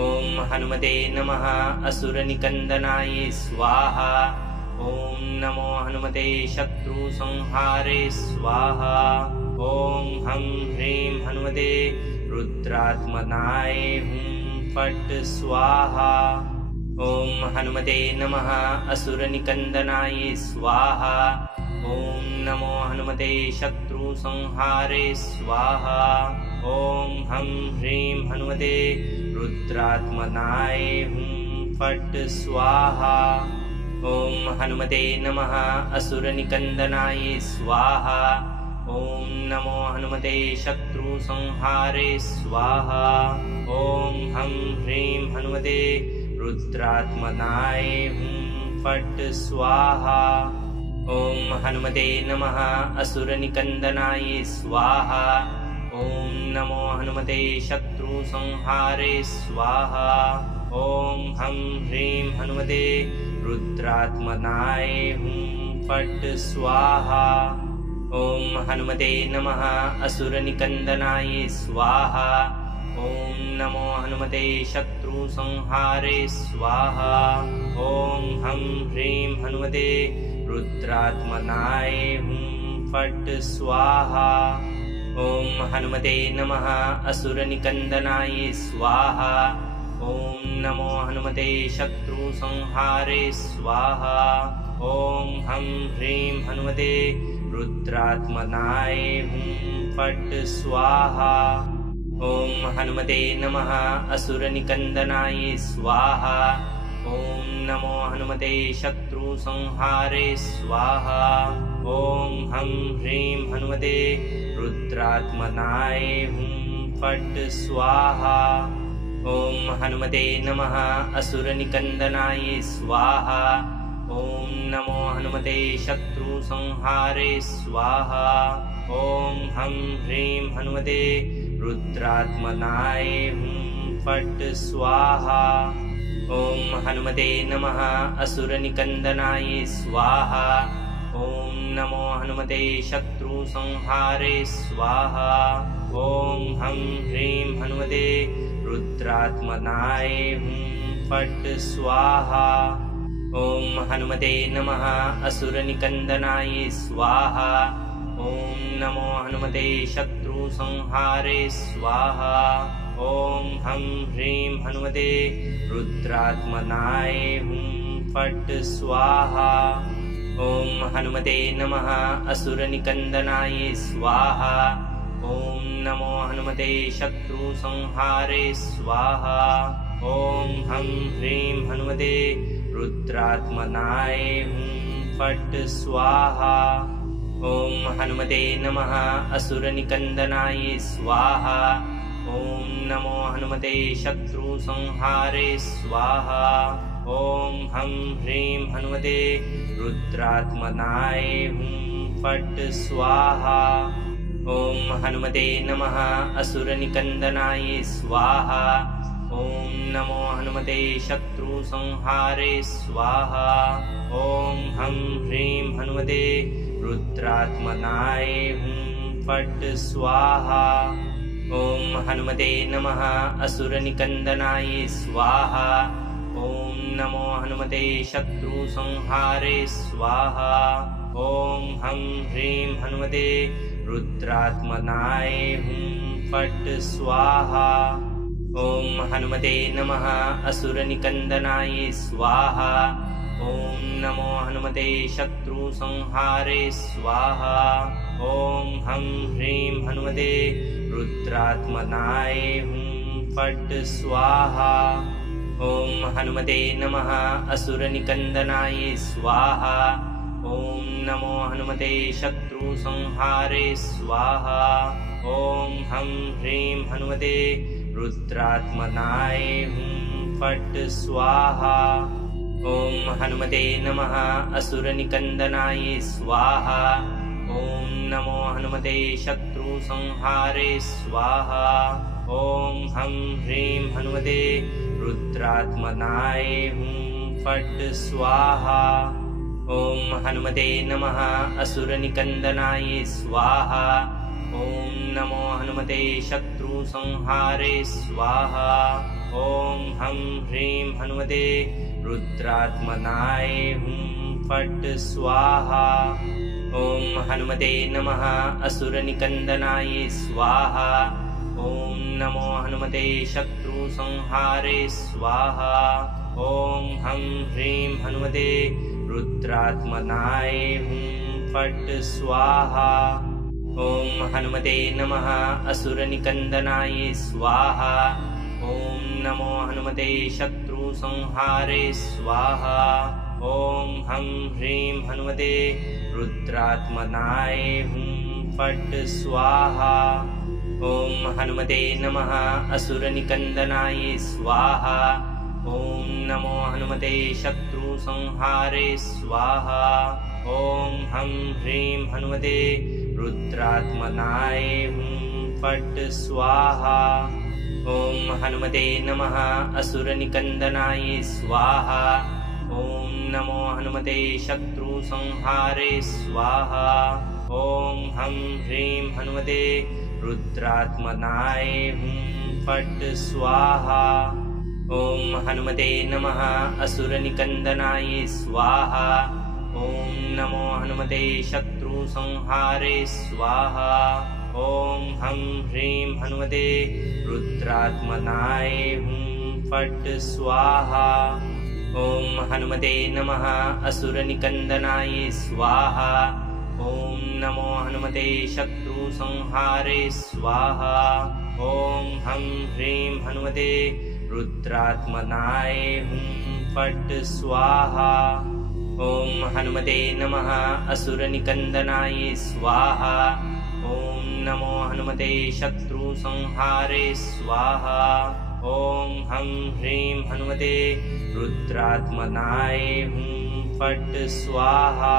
ॐ हनुमते नमः असुरनिकन्दनाय स्वाहा। ॐ नमो हनुमते शत्रुसंहारे स्वाहा। ॐ हं ह्रीं हनुमते रुद्रात्मनाय हुं फट् स्वाहा। ॐ हनुमते नमः असुरनिकन्दनाय स्वाहा। ॐ नमो हनुमते शत्रुसंहारे स्वाहा। ॐ हं ह्रीं हनुमते रुद्रात्मनाय हुं फट् स्वाहा। ॐ हनुमते नमः असुरनिकन्दनाय स्वाहा। ॐ नमो हनुमते शत्रुसंहारे स्वाहा। ॐ हं ह्रीं हनुमते रुद्रात्मनाय हुं फट् स्वाहा। ॐ हनुमते नमः असुरनिकन्दनाय स्वाहा। ॐ नमो हनुमते शत्रुसंहारे स्वाहा। ॐ हं ह्रीं हनुमते रुद्रात्मनाय हुं फट् स्वाहा। ॐ हनुमते नमः असुरनिकन्दनाय स्वाहा। ॐ नमो हनुमते शत्रुसंहारे स्वाहा। ॐ हं ह्रीं हनुमते रुद्रात्मनाय हुं फट् स्वाहा। ॐ हनुमते नमः असुरनिकन्दनाय स्वाहा। ॐ नमो हनुमते शत्रुसंहारे स्वाहा। ॐ हं ह्रीं हनुमते रुद्रात्मनाय हुं फट् स्वाहा। ॐ हनुमते नमः असुरनिकन्दनाय स्वाहा। ॐ नमो हनुमते शत्रुसंहारे स्वाहा। ॐ हं ह्रीं हनुमते रुद्रात्मनाय हुं फट् स्वाहा। ॐ हनुमते नमः असुरनिकन्दनाय स्वाहा। ॐ नमो हनुमते शत्रुसंहारे स्वाहा। ॐ हं ह्रीं हनुमते रुद्रात्मनाय हुं फट् स्वाहा। ॐ हनुमते नमः असुरनिकन्दनाय स्वाहा। ॐ नमो हनुमते शत्रुसंहारे स्वाहा। ॐ हं ह्रीं हनुमते रुद्रात्मनाय हुं फट् स्वाहा। ॐ हनुमते नमः असुरनिकन्दनाय स्वाहा। ॐ नमो हनुमते शत्रुसंहारे स्वाहा। ॐ हं ह्रीं हनुमते रुद्रात्मनाय हुं फट् स्वाहा। ॐ हनुमते नमः असुरनिकन्दनाय स्वाहा। ॐ नमो हनुमते शत्रुसंहारे स्वाहा। ॐ हं ह्रीं हनुमते रुद्रात्मनाय हुं फट् स्वाहा। ॐ हनुमते नमः असुरनिकन्दनाय स्वाहा। ॐ नमो हनुमते शत्रुसंहारे स्वाहा। ॐ हं ह्रीं हनुमते रुद्रात्मनाय हुं फट् स्वाहा। ॐ हनुमते नमः असुरनिकन्दनाय स्वाहा। ॐ नमो हनुमते शत्रुसंहारे स्वाहा। ॐ हं ह्रीं हनुमते रुद्रात्मनाय हुं फट् स्वाहा। ॐ हनुमते नमः असुरनिकन्दनाय स्वाहा। ॐ नमो हनुमते शत्रुसंहारे स्वाहा। ॐ हं ह्रीं हनुमते रुद्रात्मनाय हुं फट् स्वाहा। ॐ हनुमते नमः असुरनिकन्दनाय स्वाहा। ॐ नमो हनुमते शत्रुसंहारे स्वाहा। ॐ हं ह्रीं हनुमते रुद्रात्मनाय हुं फट् स्वाहा। ॐ हनुमते नमः असुरनिकन्दनाय स्वाहा। ॐ नमो हनुमते शत्रुसंहारे स्वाहा। ॐ हं ह्रीं हनुमते रुद्रात्मनाय हुं फट् स्वाहा। ॐ हनुमते नमः असुरनिकन्दनाय स्वाहा। ॐ नमो हनुमते शत्रुसंहारे स्वाहा। ॐ हं ह्रीं हनुमते रुद्रात्मनाय हुं फट् स्वाहा। ॐ हनुमते नमः असुरनिकन्दनाय स्वाहा। ॐ नमो हनुमते शत्रुसंहारे स्वाहा। ॐ हं ह्रीं हनुमते रुद्रात्मनाय हुं फट् स्वाहा। ॐ हनुमते नमः असुरनिकन्दनाय स्वाहा। ॐ नमो हनुमते शत्रुसंहारे स्वाहा। ॐ हं ह्रीं हनुमते रुद्रात्मनाय हुं फट् स्वाहा। ॐ हनुमते नमः असुरनिकन्दनाय स्वाहा। ॐ नमो हनुमते शत्रुसंहारे स्वाहा। ॐ हं ह्रीं हनुमते रुद्रात्मनाय हुं फट् स्वाहा। ॐ हनुमते नमः असुरनिकन्दनाय स्वाहा। ॐ नमो हनुमते शत्रुसंहारे स्वाहा। ॐ हं ह्रीं हनुमते रुद्रात्मनाय हुं फट् स्वाहा। ॐ हनुमते नमः असुरनिकन्दनाय स्वाहा। ॐ नमो हनुमते शत्रुसंहारे स्वाहा। ॐ हं ह्रीं हनुमते रुद्रात्मनाय हुं फट् स्वाहा। ॐ हनुमते नमः असुरनिकन्दनाय स्वाहा। ॐ नमो हनुमते शत्रुसंहारे स्वाहा। ॐ हं ह्रीं हनुमते रुद्रात्मनाय हुं फट् स्वाहा। ॐ हनुमते नमः असुरनिकन्दनाय स्वाहा। ॐ नमो हनुमते शत्रुसंहारे स्वाहा। ॐ हं ह्रीं हनुमते रुद्रात्मनाय हुं फट् स्वाहा। ॐ हनुमते नमः असुरनिकन्दनाय स्वाहा। ॐ नमो हनुमते शत्रुसंहारे स्वाहा। ॐ हं ह्रीं हनुमते रुद्रात्मनाय हुं फट् स्वाहा।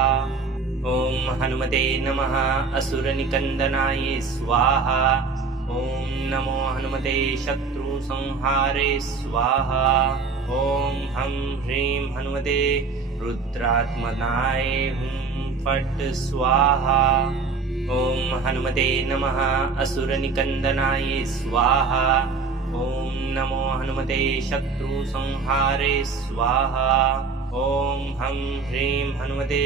ॐ हनुमते नमः असुरनिकन्दनाय स्वाहा। ॐ नमो हनुमते शत्रुसंहारे स्वाहा। ॐ हं ह्रीं हनुमते रुद्रात्मनाय हुं फट् स्वाहा। ॐ हनुमते नमः असुरनिकन्दनाय स्वाहा। ॐ नमो हनुमते शत्रुसंहारे स्वाहा। ॐ हं ह्रीं हनुमते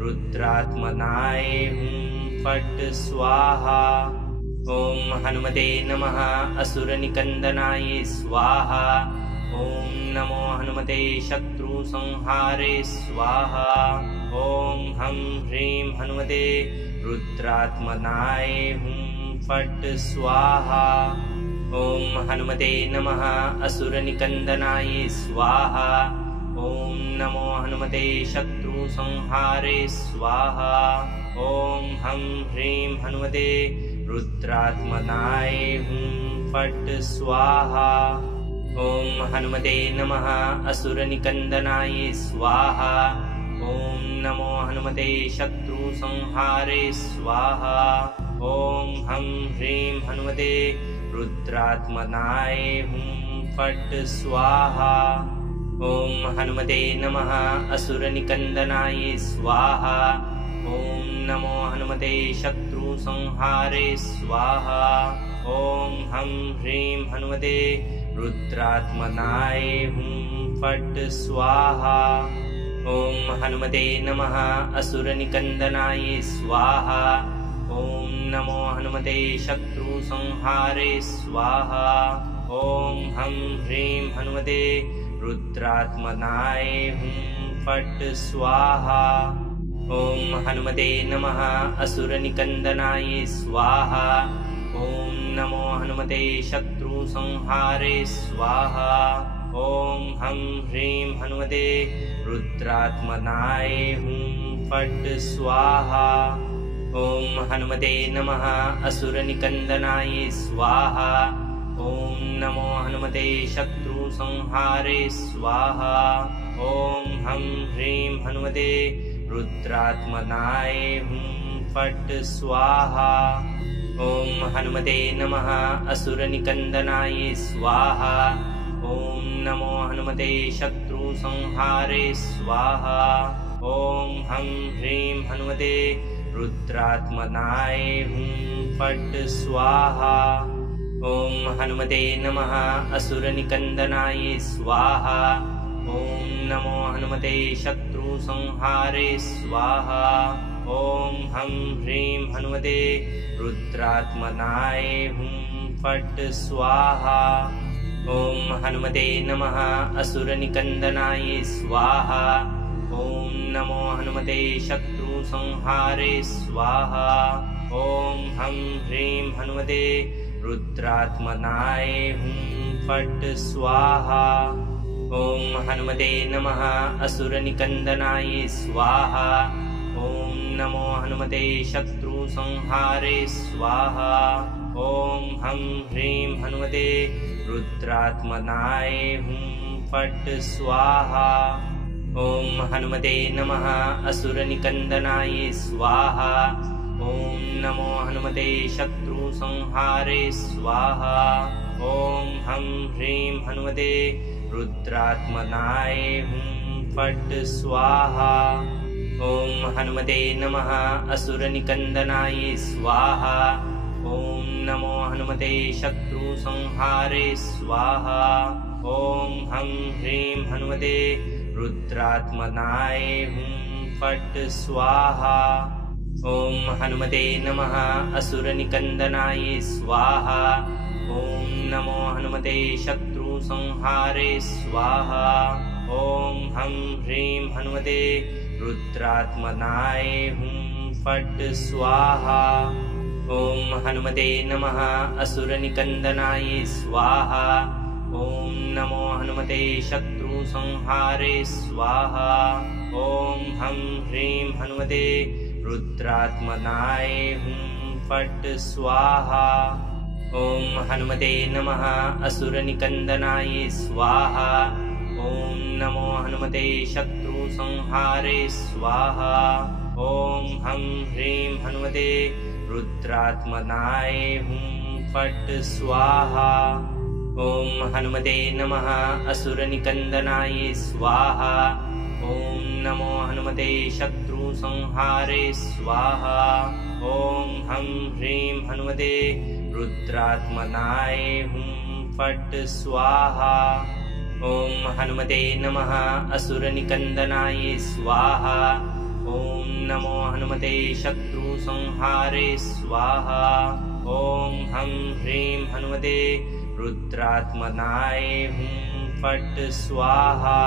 रुद्रात्मनाय हुं फट् स्वाहा। ॐ हनुमते नमः असुरनिकन्दनाय स्वाहा। ॐ नमो हनुमते शत्रुसंहारे स्वाहा। ॐ हं ह्रीं हनुमते रुद्रात्मनाय हुं फट् स्वाहा। ॐ हनुमते नमः असुरनिकन्दनाय स्वाहा। ॐ नमो हनुमते शत्रुसंहारे स्वाहा। ॐ हं ह्रीं हनुमते रुद्रात्मनाय हुं फट् स्वाहा। ॐ हनुमते नमः असुरनिकन्दनाय स्वाहा। ॐ नमो हनुमते शत्रुसंहारे स्वाहा। ॐ हं ह्रीं हनुमते रुद्रात्मनाय हुं फट् स्वाहा। ॐ हनुमते नमः असुरनिकन्दनाय स्वाहा। ॐ नमो हनुमते शत्रुसंहारे स्वाहा। ॐ हं ह्रीं हनुमते रुद्रात्मनाय हुं फट् स्वाहा। ॐ हनुमते नमः असुरनिकन्दनाय स्वाहा। ॐ नमो हनुमते शत्रुसंहारे स्वाहा। ॐ हं ह्रीं हनुमते रुद्रात्मनाय हुं फट् स्वाहा। ॐ हनुमते नमः असुरनिकन्दनाय स्वाहा। ॐ नमो हनुमते शत्रुसंहारे स्वाहा। ॐ हं ह्रीं हनुमते रुद्रात्मनाय हुं फट् स्वाहा। ॐ हनुमते नमः असुरनिकन्दनाय स्वाहा। ॐ नमो हनुमते शत्रुसंहारे स्वाहा। ॐ हं ह्रीं हनुमते रुद्रात्मनाय हुं फट् स्वाहा। ॐ हनुमते नमः असुरनिकन्दनाय स्वाहा। ॐ नमो हनुमते शत्रुसंहारे स्वाहा। ॐ हं ह्रीं हनुमते रुद्रात्मनाय हुं फट् स्वाहा। ॐ हनुमते नमः असुरनिकन्दनाय स्वाहा। ॐ नमो हनुमते शत्रुसंहारे स्वाहा। ॐ हं ह्रीं हनुमते रुद्रात्मनाय हुं फट् स्वाहा। ॐ हनुमते नमः असुरनिकन्दनाय स्वाहा। ॐ नमो हनुमते शत्रुसंहारे स्वाहा। ॐ हं ह्रीं हनुमते रुद्रात्मनाय हुं फट् स्वाहा। ॐ हनुमते नमः असुरनिकन्दनाय स्वाहा। ॐ नमो हनुमते शत्रुसंहारे स्वाहा। ॐ हं ह्रीं हनुमते रुद्रात्मनाय हुं फट् स्वाहा। ॐ हनुमते नमः असुरनिकन्दनाय स्वाहा। ॐ नमो हनुमते शत्रुसंहारे स्वाहा। ॐ हं ह्रीं हनुमते रुद्रात्मनाय हुं फट् स्वाहा। ॐ हनुमते नमः असुरनिकन्दनाय स्वाहा। ॐ नमो हनुमते शत्रुसंहारे स्वाहा। ॐ हं ह्रीं हनुमते रुद्रात्मनाय हुं फट् स्वाहा। ॐ हनुमते नमः असुरनिकन्दनाय स्वाहा। ॐ नमो हनुमते शत्रुसंहारे स्वाहा। ॐ हं ह्रीं हनुमते रुद्रात्मनाय हुं फट् स्वाहा। ॐ हनुमते नमः असुरनिकन्दनाय स्वाहा। ॐ नमो हनुमते शत्रुसंहारे स्वाहा। ॐ हं ह्रीं हनुमते रुद्रात्मनाय हुं फट् स्वाहा। ॐ हनुमते नमः असुरनिकन्दनाय स्वाहा। ॐ नमो हनुमते शत्रुसंहारे स्वाहा। ॐ हं ह्रीं हनुमते रुद्रात्मनाय हुं फट् स्वाहा। ॐ हनुमते नमः असुरनिकन्दनाय स्वाहा। ॐ नमो हनुमते शत्रुसंहारे स्वाहा। ॐ हं ह्रीं हनुमते रुद्रात्मनाय हुं फट् स्वाहा। ॐ हनुमते नमः असुरनिकन्दनाय स्वाहा। ॐ नमो हनुमते शत्रुसंहारे स्वाहा। ॐ हं ह्रीं हनुमते रुद्रात्मनाय हुं फट् स्वाहा।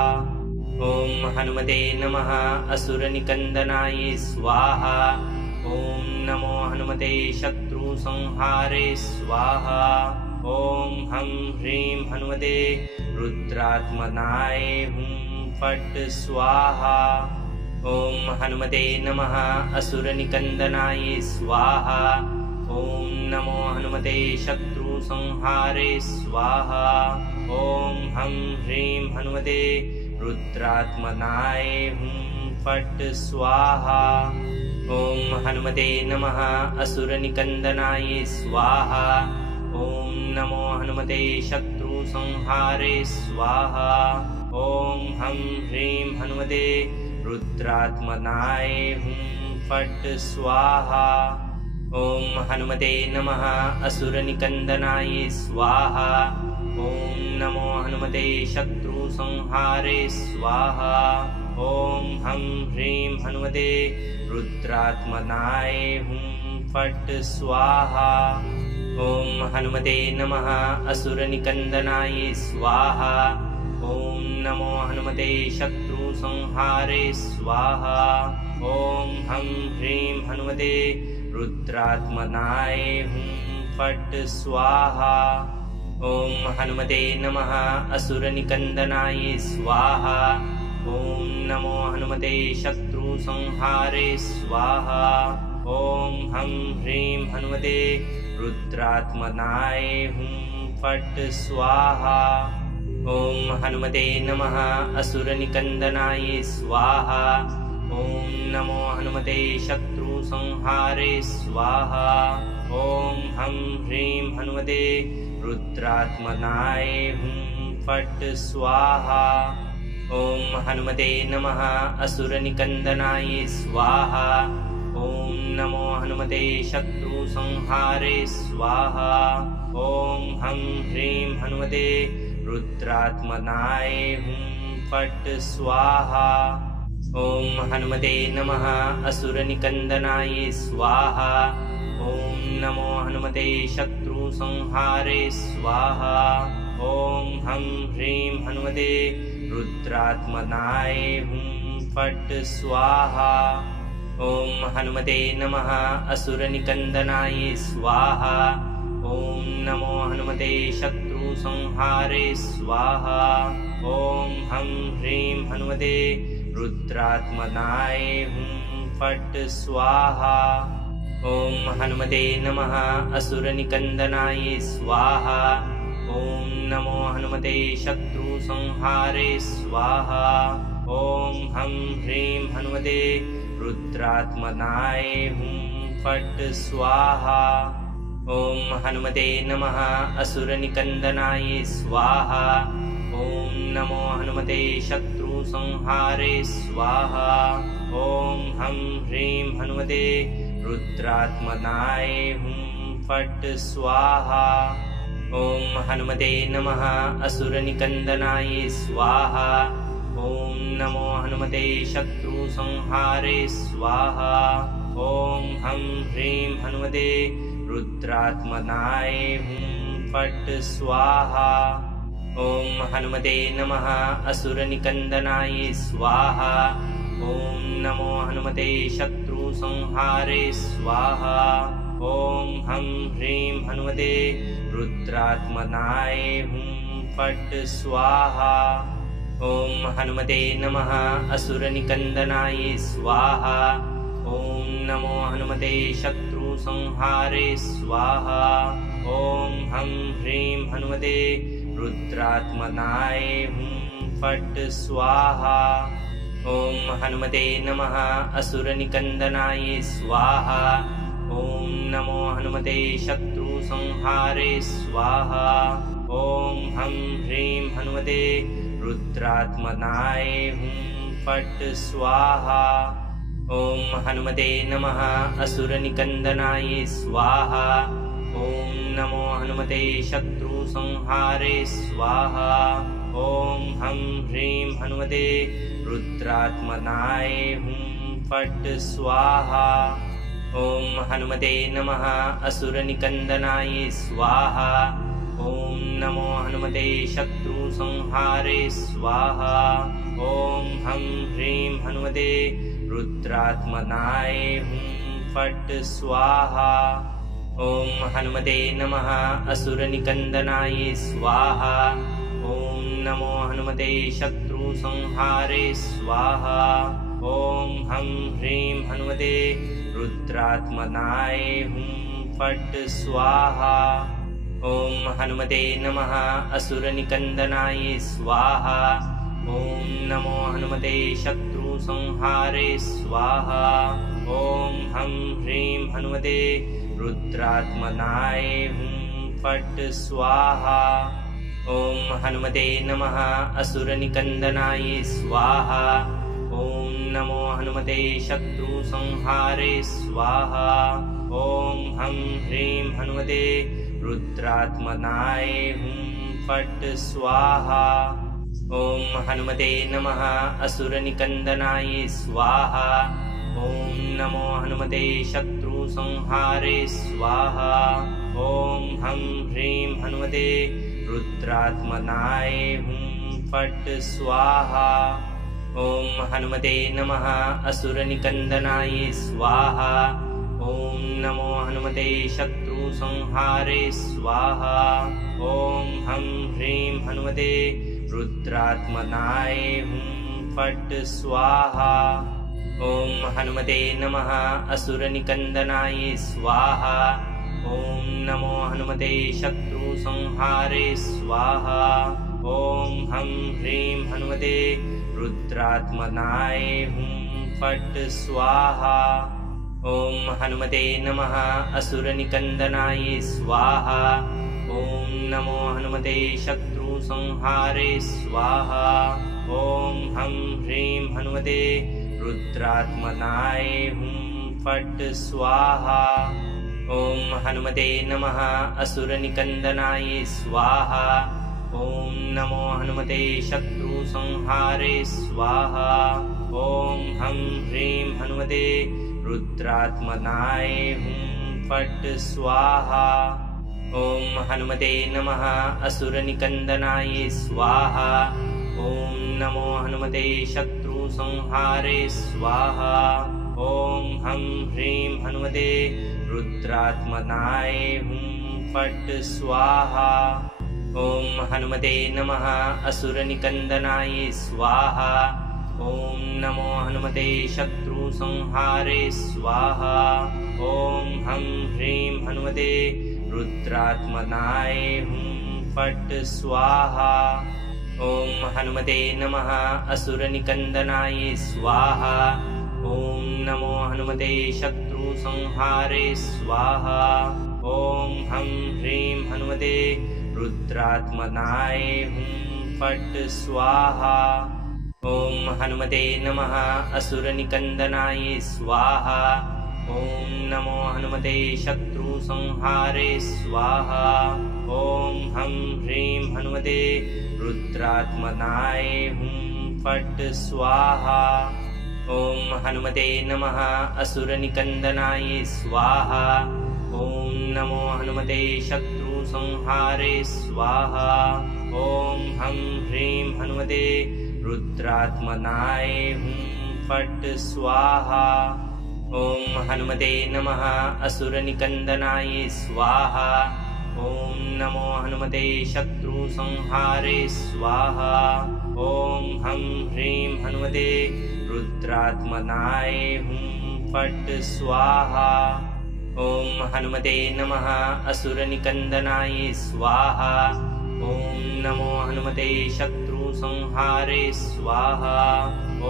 ॐ हनुमते नमः असुरनिकन्दनाय स्वाहा। ॐ नमो हनुमते शत्रुसंहारे स्वाहा। ॐ हं ह्रीं हनुमते रुद्रात्मनाय हुं फट् स्वाहा। ॐ हनुमते नमः असुरनिकन्दनाय स्वाहा। ॐ नमो हनुमते शत्रुसंहारे स्वाहा। ॐ हं ह्रीं हनुमते रुद्रात्मनाय हुं फट् स्वाहा। ॐ हनुमते नमः असुरनिकन्दनाय स्वाहा। ॐ नमो हनुमते शत्रुसंहारे स्वाहा। ॐ हं ह्रीं हनुमते रुद्रात्मनाय हुं फट् स्वाहा। ॐ हनुमते नमः असुरनिकन्दनाय स्वाहा। ॐ नमो हनुमते शत्रुसंहारे स्वाहा। ॐ हं ह्रीं हनुमते रुद्रात्मनाय हुं फट् स्वाहा। ॐ हनुमते नमः असुरनिकन्दनाय स्वाहा। ॐ नमो हनुमते शत्रुसंहारे स्वाहा। ॐ हं ह्रीं हनुमते रुद्रात्मनाय हुं फट् स्वाहा। ॐ हनुमते नमः असुरनिकन्दनाय स्वाहा। ॐ नमो हनुमते शत्रुसंहारे स्वाहा। ॐ हं ह्रीं हनुमते रुद्रात्मनाय हुं फट् स्वाहा। ॐ हनुमते नमः असुरनिकन्दनाय स्वाहा। ॐ नमो हनुमते शत्रुसंहारे स्वाहा। ॐ हं ह्रीं हनुमते रुद्रात्मनाय हुं फट् स्वाहा। ॐ हनुमते नमः असुरनिकन्दनाय स्वाहा। ॐ नमो हनुमते शत्रुसंहारे स्वाहा। ॐ हं ह्रीं हनुमते रुद्रात्मनाय हुं फट् स्वाहा। ॐ हनुमते नमः असुरनिकन्दनाय स्वाहा। ॐ नमो हनुमते शत्रुसंहारे स्वाहा। ॐ हं ह्रीं हनुमते रुद्रात्मनाय हुं फट् स्वाहा। ॐ हनुमते नमः असुरनिकन्दनाय स्वाहा। ॐ नमो हनुमते शत्रुसंहारे स्वाहा। ॐ हं ह्रीं हनुमते रुद्रात्मनाय हुं फट् स्वाहा। ॐ हनुमते नमः असुरनिकन्दनाय स्वाहा। ॐ नमो हनुमते शत्रुसंहारे स्वाहा। ॐ हं ह्रीं हनुमते रुद्रात्मनाय हुं फट् स्वाहा। ॐ हनुमते नमः असुरनिकन्दनाय स्वाहा। ॐ नमो हनुमते शत्रुसंहारे स्वाहा। ॐ हं ह्रीं हनुमते रुद्रात्मनाय हुं फट् स्वाहा। ॐ हनुमते नमः असुरनिकन्दनाय स्वाहा। ॐ नमो हनुमते शत्रुसंहारे स्वाहा। ॐ हं ह्रीं हनुमते रुद्रात्मनाय हुं फट् स्वाहा। ॐ हनुमते नमः असुरनिकन्दनाय स्वाहा। ॐ नमो हनुमते शत्रुसंहारे स्वाहा। ॐ हं ह्रीं हनुमते रुद्रात्मनाय हुं फट् स्वाहा। ॐ हनुमते नमः असुरनिकन्दनाय स्वाहा। ॐ नमो हनुमते शत्रुसंहारे स्वाहा। ॐ हं ह्रीं हनुमते रुद्रात्मनाय हुं फट् स्वाहा। ॐ हनुमते नमः असुरनिकन्दनाय स्वाहा। ॐ नमो हनुमते शत्रुसंहारे स्वाहा। ॐ हं ह्रीं हनुमते रुद्रात्मनाय हुं फट् स्वाहा। ॐ हनुमते नमः असुरनिकन्दनाय स्वाहा। ॐ नमो हनुमते शत्रुसंहारे स्वाहा। ॐ हं ह्रीं हनुमते रुद्रात्मनाय हुं फट् स्वाहा। ॐ हनुमते नमः असुरनिकन्दनाय स्वाहा। ॐ नमो हनुमते शत्रुसंहारे स्वाहा। ॐ हं ह्रीं हनुमते रुद्रात्मनाय हुं फट् स्वाहा। ॐ हनुमते नमः असुरनिकन्दनाय स्वाहा। ॐ नमो हनुमते हनुमते शत्रुसंहारे स्वाहा। ॐ हं ह्रीं हनुमते रुद्रात्मनाय हुं फट् स्वाहा। ॐ हनुमते नमः असुरनिकन्दनाय स्वाहा। ॐ नमो हनुमते शत्रुसंहारे स्वाहा। ॐ हं ह्रीं हनुमते रुद्रात्मनाय हुं फट् स्वाहा। ॐ हनुमते नमः असुरनिकन्दनाय स्वाहा। ॐ नमो हनुमते शत्रुसंहारे स्वाहा। ॐ हं ह्रीं हनुमते रुद्रात्मनाय हुं फट् स्वाहा। ॐ हनुमते नमः असुरनिकन्दनाय स्वाहा। ॐ नमो हनुमते शत्रुसंहारे स्वाहा। ॐ हं ह्रीं हनुमते रुद्रात्मनाय हुं फट् स्वाहा। ॐ हनुमते नमः असुरनिकन्दनाय स्वाहा। ॐ नमो हनुमते शत्रुसंहारे स्वाहा। ॐ हं ह्रीं हनुमते रुद्रात्मनाय हुं फट् स्वाहा। ॐ हनुमते नमः असुरनिकन्दनाय स्वाहा। ॐ नमो हनुमते शत्रुसंहारे स्वाहा। ॐ हं ह्रीं हनुमते रुद्रात्मनाय हुं फट् स्वाहा। ॐ हनुमते नमः असुरनिकन्दनाय स्वाहा। ॐ नमो हनुमते शत्रुसंहारे स्वाहा। ॐ हं ह्रीं हनुमते रुद्रात्मनाय हुं फट् स्वाहा। ॐ हनुमते नमः असुरनिकन्दनाय स्वाहा। ॐ नमो हनुमते शत्रुसंहारे स्वाहा। ॐ हं ह्रीं हनुमते रुद्रात्मनाय हुं फट् स्वाहा। ॐ हनुमते नमः असुरनिकन्दनाय स्वाहा। ॐ नमो हनुमते शत्रुसंहारे स्वाहा। ॐ हं ह्रीं हनुमते रुद्रात्मनाय हुं फट् स्वाहा। ॐ हनुमते नमः असुरनिकन्दनाय स्वाहा। ॐ नमो हनुमते शत्रुसंहारे स्वाहा। ॐ हं ह्रीं हनुमते रुद्रात्मनाय हुं फट् स्वाहा। ॐ हनुमते नमः असुरनिकन्दनाय स्वाहा। ॐ नमो हनुमते शत्रुसंहारे स्वाहा। ॐ हं ह्रीं हनुमते रुद्रात्मनाय हुं फट् स्वाहा। ॐ हनुमते नमः असुरनिकन्दनाय स्वाहा। ॐ नमो हनुमते शत्रुसंहारे स्वाहा। ॐ हं ह्रीं हनुमते रुद्रात्मनाय हुं फट् स्वाहा। ॐ हनुमते नमः असुरनिकन्दनाय स्वाहा। ॐ नमो हनुमते शत्रुसंहारे स्वाहा। ॐ हं ह्रीं हनुमते रुद्रात्मनाय हुं फट् स्वाहा। ॐ हनुमते नमः असुरनिकन्दनाय स्वाहा। ॐ नमो हनुमते शत्रुसंहारे स्वाहा। ॐ हं ह्रीं हनुमते रुद्रात्मनाय हुं फट् स्वाहा। ॐ हनुमते नमः असुरनिकन्दनाय स्वाहा। ॐ नमो हनुमते शत्रुसंहारे स्वाहा।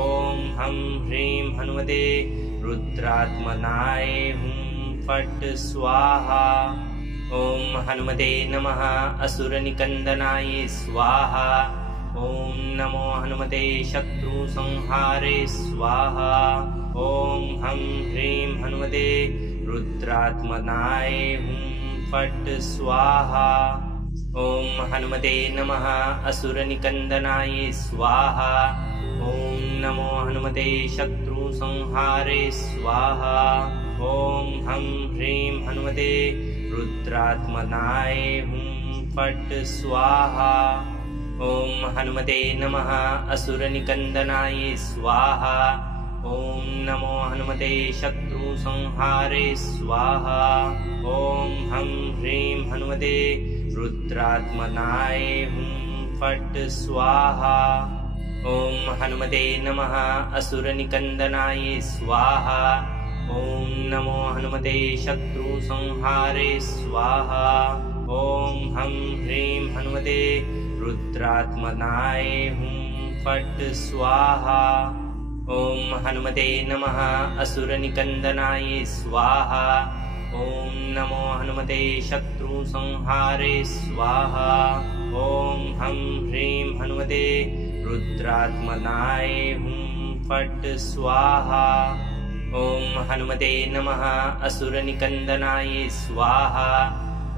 ॐ हं ह्रीं हनुमते रुद्रात्मनाय हुं फट् स्वाहा। ॐ हनुमते नमः असुरनिकन्दनाय स्वाहा। ॐ नमो हनुमते शत्रुसंहारे स्वाहा। ॐ हं ह्रीं हनुमते रुद्रात्मनाय हुं फट् स्वाहा। ॐ हनुमते नमः असुरनिकन्दनाय स्वाहा। ॐ नमो हनुमते शत्रुसंहारे स्वाहा। ॐ हं ह्रीं हनुमते रुद्रात्मनाय हुं फट् स्वाहा। ॐ हनुमते नमः असुरनिकन्दनाय स्वाहा। ॐ नमो हनुमते शत्रुसंहारे स्वाहा। ॐ हं ह्रीं हनुमते रुद्रात्मनाय हुं फट् स्वाहा। ॐ हनुमते नमः असुरनिकन्दनाय स्वाहा। ॐ नमो हनुमते शत्रुसंहारे स्वाहा। ॐ हं ह्रीं हनुमते रुद्रात्मनाय हुं फट् स्वाहा। ॐ हनुमते नमः असुरनिकन्दनाय स्वाहा। ॐ नमो हनुमते शत्रुसंहारे स्वाहा। ॐ हं ह्रीं हनुमते रुद्रात्मनाय हुं फट् स्वाहा। ॐ हनुमते नमः असुरनिकन्दनाय स्वाहा।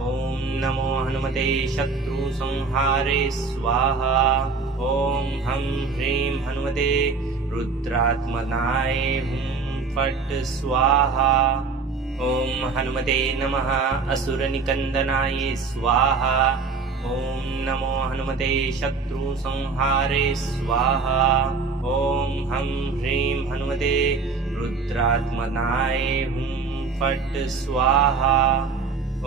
ॐ नमो हनुमते शत्रुसंहारे स्वाहा। ॐ हं ह्रीं हनुमते रुद्रात्मनाय हुं फट् स्वाहा। ॐ हनुमते नमः असुरनिकन्दनाय स्वाहा। ॐ नमो हनुमते शत्रुसंहारे स्वाहा। ॐ हं ह्रीं हनुमते रुद्रात्मनाय हुं फट् स्वाहा।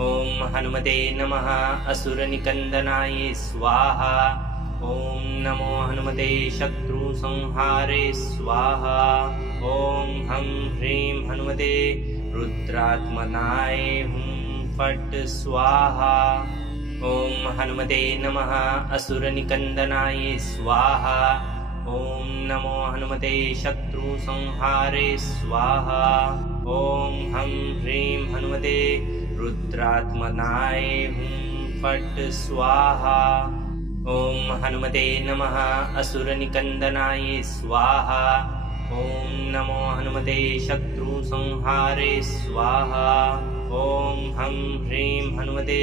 ॐ हनुमते नमः असुरनिकन्दनाय स्वाहा। ॐ नमो हनुमते शत्रुसंहारे स्वाहा। ॐ हं ह्रीं हनुमते रुद्रात्मनाय हुं फट् स्वाहा। ॐ हनुमते नमः असुरनिकन्दनाय स्वाहा। ॐ नमो हनुमते शत्रुसंहारे स्वाहा। ॐ हं ह्रीं हनुमते रुद्रात्मनाय हुं फट् स्वाहा। ॐ हनुमते नमः असुरनिकन्दनाय स्वाहा। ॐ नमो हनुमते शत्रुसंहारे स्वाहा। ॐ हं ह्रीं हनुमते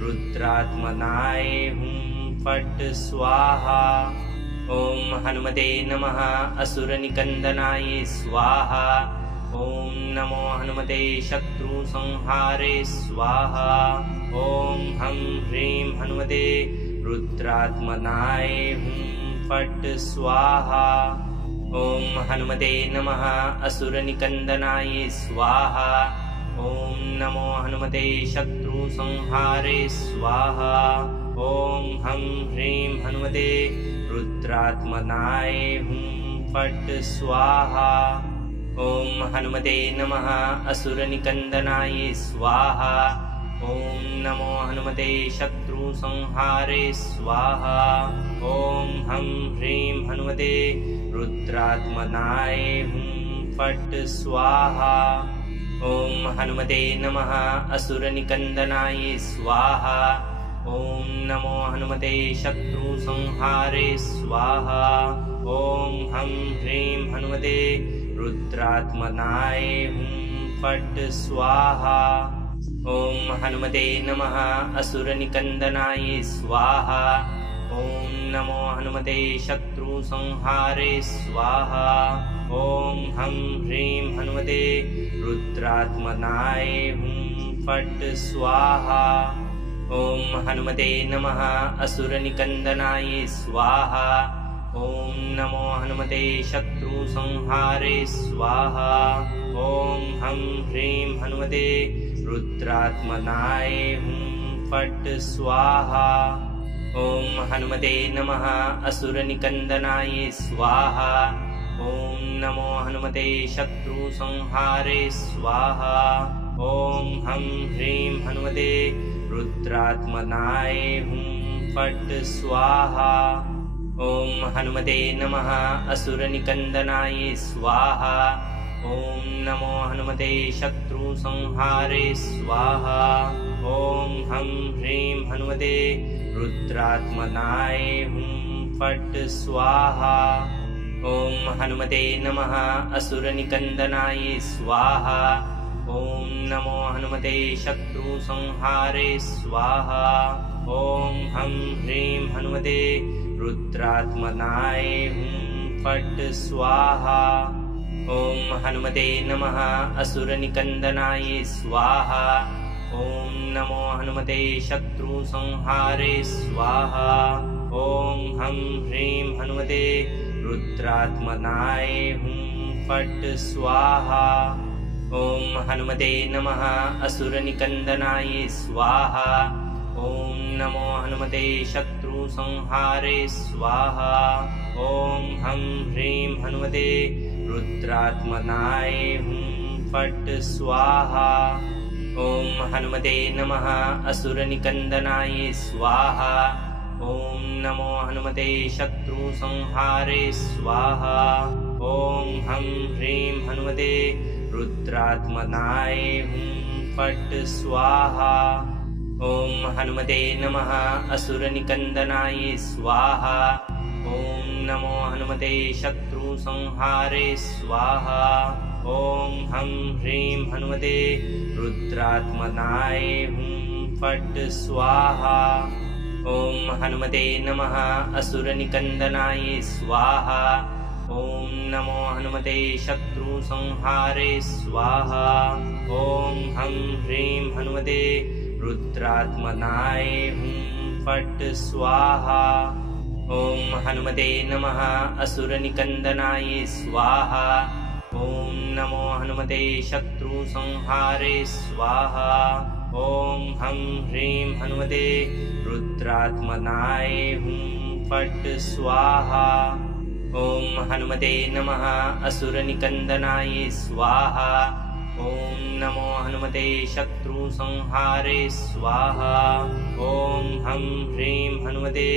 रुद्रात्मनाय हुं फट् स्वाहा। ॐ हनुमते नमः असुरनिकन्दनाय स्वाहा। ॐ नमो हनुमते शत्रुसंहारे स्वाहा। ॐ हं ह्रीं हनुमते रुद्रात्मनाय हुं फट् स्वाहा। ॐ हनुमते नमः असुरनिकन्दनाय स्वाहा। ॐ नमो हनुमते शत्रुसंहारे स्वाहा। ॐ हं ह्रीं हनुमते रुद्रात्मनाय हुं फट् स्वाहा। ॐ हनुमते नमः असुरनिकन्दनाय स्वाहा। ॐ नमो हनुमते शत्रुसंहारे स्वाहा। ॐ हं ह्रीं हनुमते रुद्रात्मनाय हुं फट् स्वाहा। ॐ हनुमते नमः असुरनिकन्दनाय स्वाहा। ॐ नमो हनुमते शत्रुसंहारे स्वाहा। ॐ हं ह्रीं हनुमते रुद्रात्मनाय हुं फट् स्वाहा। ॐ हनुमते नमः असुरनिकन्दनाय स्वाहा। ॐ नमो हनुमते शत्रुसंहारे स्वाहा। ॐ हं ह्रीं हनुमते रुद्रात्मनाय हुं फट् स्वाहा। ॐ हनुमते नमः असुरनिकन्दनाय स्वाहा। ॐ नमो हनुमते शत्रुसंहारे स्वाहा। ॐ हं ह्रीं हनुमते रुद्रात्मनाय हुं फट् स्वाहा। ॐ हनुमते नमः असुरनिकन्दनाय स्वाहा। ॐ नमो हनुमते शत्रुसंहारे स्वाहा। ॐ हं ह्रीं हनुमते रुद्रात्मनाय हुं फट् स्वाहा। ॐ हनुमते नमः असुरनिकन्दनाय स्वाहा। ॐ नमो हनुमते शत्रुसंहारे स्वाहा। ॐ हं ह्रीं हनुमते रुद्रात्मनाय हुं फट् स्वाहा। ॐ हनुमते नमः असुरनिकन्दनाय स्वाहा। ॐ नमो हनुमते शत्रुसंहारे स्वाहा। ॐ हं ह्रीं हनुमते रुद्रात्मनाय हुं फट् स्वाहा। ॐ हनुमते नमः असुरनिकन्दनाय स्वाहा। ॐ नमो हनुमते शत्रुसंहारे स्वाहा। ॐ हं ह्रीं हनुमते रुद्रात्मनाय हुं फट् स्वाहा। ॐ हनुमते नमः असुरनिकन्दनाय स्वाहा। ॐ नमो हनुमते शत्रु शत्रुसंहारे स्वाहा। ॐ हं ह्रीं हनुमते रुद्रात्मनाय हुं फट् स्वाहा। ॐ हनुमते नमः असुरनिकन्दनाय स्वाहा। ॐ नमो हनुमते शत्रुसंहारे स्वाहा। ॐ हं ह्रीं हनुमते रुद्रात्मनाय हुं फट् स्वाहा। ॐ हनुमते नमः असुरनिकन्दनाय स्वाहा। ॐ नमो हनुमते शत्रुसंहारे स्वाहा। ॐ हं ह्रीं हनुमते रुद्रात्मनाय हुं फट् स्वाहा। ॐ हनुमते नमः असुरनिकन्दनाय स्वाहा। ॐ नमो हनुमते शत्रुसंहारे स्वाहा। ॐ हं ह्रीं हनुमते रुद्रात्मनाय हुं फट् स्वाहा। ॐ हनुमते नमः असुरनिकन्दनाय स्वाहा। ॐ नमो हनुमते शत्रुसंहारे स्वाहा। ॐ हं ह्रीं हनुमते रुद्रात्मनाय हुं फट् स्वाहा। ॐ हनुमते नमः असुरनिकन्दनाय स्वाहा। ॐ नमो हनुमते शत्रुसंहारे स्वाहा। ॐ हं ह्रीं हनुमते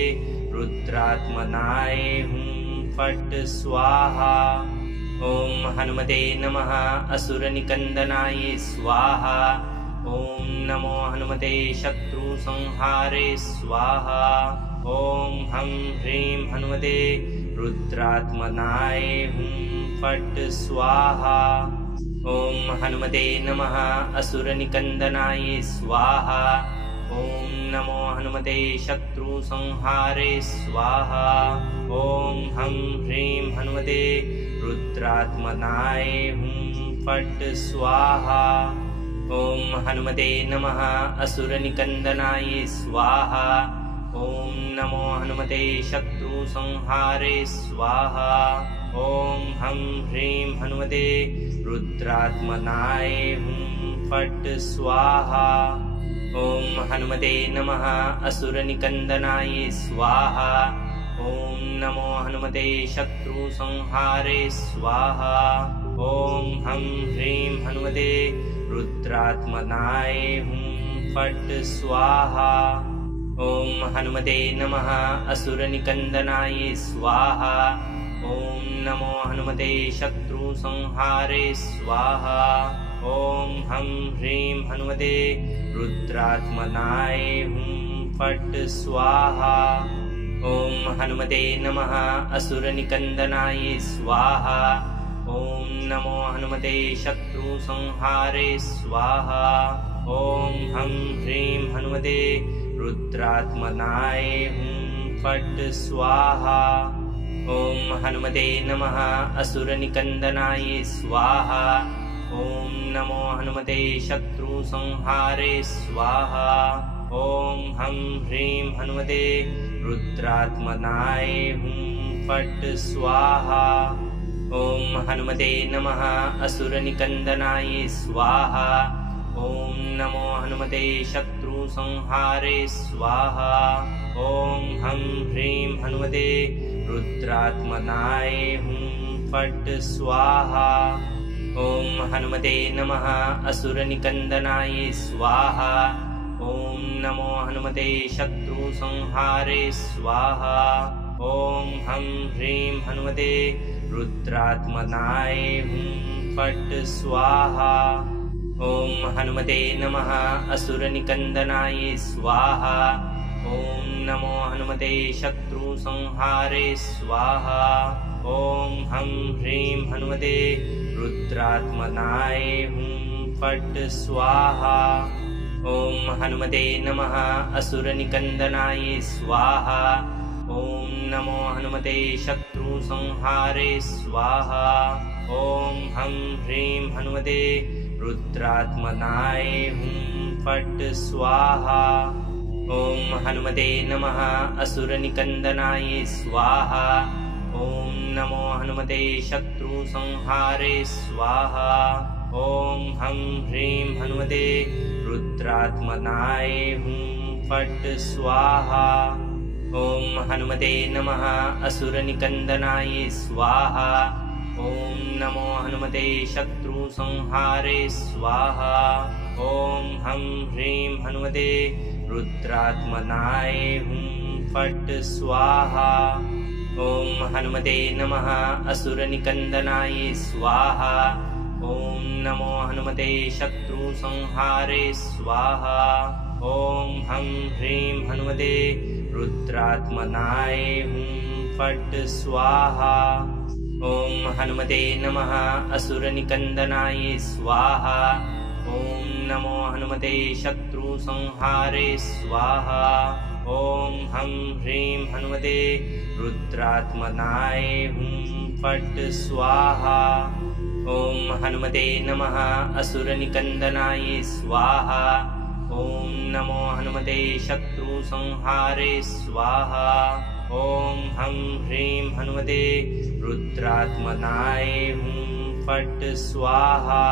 रुद्रात्मनाय हुं फट् स्वाहा। ॐ हनुमते नमः असुरनिकन्दनाय स्वाहा। ॐ नमो हनुमते शत्रुसंहारे स्वाहा। ॐ हं ह्रीं हनुमते रुद्रात्मनाय हुं फट् स्वाहा। ॐ हनुमते नमः असुरनिकन्दनाय स्वाहा। ॐ नमो हनुमते शत्रुसंहारे स्वाहा। ॐ हं ह्रीं हनुमते रुद्रात्मनाय हुं फट् स्वाहा। ॐ हनुमते नमः असुरनिकन्दनाय स्वाहा। ॐ नमो हनुमते शत्रुसंहारे स्वाहा। ॐ हं ह्रीं हनुमते रुद्रात्मनाय हुं फट् स्वाहा। ॐ हनुमते नमः असुरनिकन्दनाय स्वाहा। ॐ नमो हनुमते शत्रुसंहारे स्वाहा। ॐ हं ह्रीं हनुमते रुद्रात्मनाय हुं फट् स्वाहा। ॐ हनुमते नमः असुरनिकन्दनाय स्वाहा। ॐ नमो हनुमते शत्रुसंहारे स्वाहा। ॐ हं ह्रीं हनुमते रुद्रात्मनाय हुं फट् स्वाहा। ॐ हनुमते नमः असुरनिकन्दनाय स्वाहा। ॐ नमो हनुमते शत्रुसंहारे स्वाहा। ॐ हं ह्रीं हनुमते रुद्रात्मनाय हुं फट् स्वाहा। ॐ हनुमते नमः असुरनिकन्दनाय स्वाहा। ॐ नमो हनुमते शत्रुसंहारे स्वाहा। ॐ हं ह्रीं हनुमते रुद्रात्मनाय हुं फट् स्वाहा। ॐ हनुमते नमः असुरनिकन्दनाय स्वाहा। ॐ नमो हनुमते शत्रुसंहारे स्वाहा। ॐ हं ह्रीं हनुमते रुद्रात्मनाय हुं फट् स्वाहा। ॐ हनुमते नमः असुरनिकन्दनाय स्वाहा। ॐ नमो हनुमते शत्रुसंहारे स्वाहा। ॐ हं ह्रीं हनुमते रुद्रात्मनाय हुं फट् स्वाहा। ॐ हनुमते नमः असुरनिकन्दनाय स्वाहा। ॐ नमो हनुमते शत्रुसंहारे स्वाहा। ॐ हं ह्रीं हनुमते रुद्रात्मनाय हुं फट् स्वाहा। ॐ हनुमते नमः असुरनिकन्दनाय स्वाहा। ॐ नमो हनुमते शत्रुसंहारे स्वाहा। ॐ हं ह्रीं हनुमते रुद्रात्मनाय हुं फट् स्वाहा। ॐ हनुमते नमः असुरनिकन्दनाय स्वाहा। ॐ नमो हनुमते शत्रुसंहारे स्वाहा। ॐ हं ह्रीं हनुमते रुद्रात्मनाय हुं फट् स्वाहा। ॐ हनुमते नमः असुरनिकन्दनाय स्वाहा ॐ नमो हनुमते शत्रुसंहारे स्वाहा ॐ हं ह्रीं हनुमते रुद्रात्मनाय हुं फट् स्वाहा ॐ हनुमते नमः असुरनिकन्दनाय स्वाहा ॐ नमो हनुमते शत्रुसंहारे स्वाहा ॐ हं ह्रीं हनुमते रुद्रात्मनाय हुं फट् स्वाहा ॐ हनुमते नमः असुरनिकन्दनाय स्वाहा ॐ नमो हनुमते शत्रुसंहारे स्वाहा ॐ हं ह्रीं हनुमते रुद्रात्मनाय हुं फट् स्वाहा ॐ हनुमते नमः असुरनिकन्दनाय स्वाहा ॐ नमो हनुमते शत्रुसंहारे स्वाहा ॐ हं ह्रीं हनुमते रुद्रात्मनाय हुं फट् स्वाहा।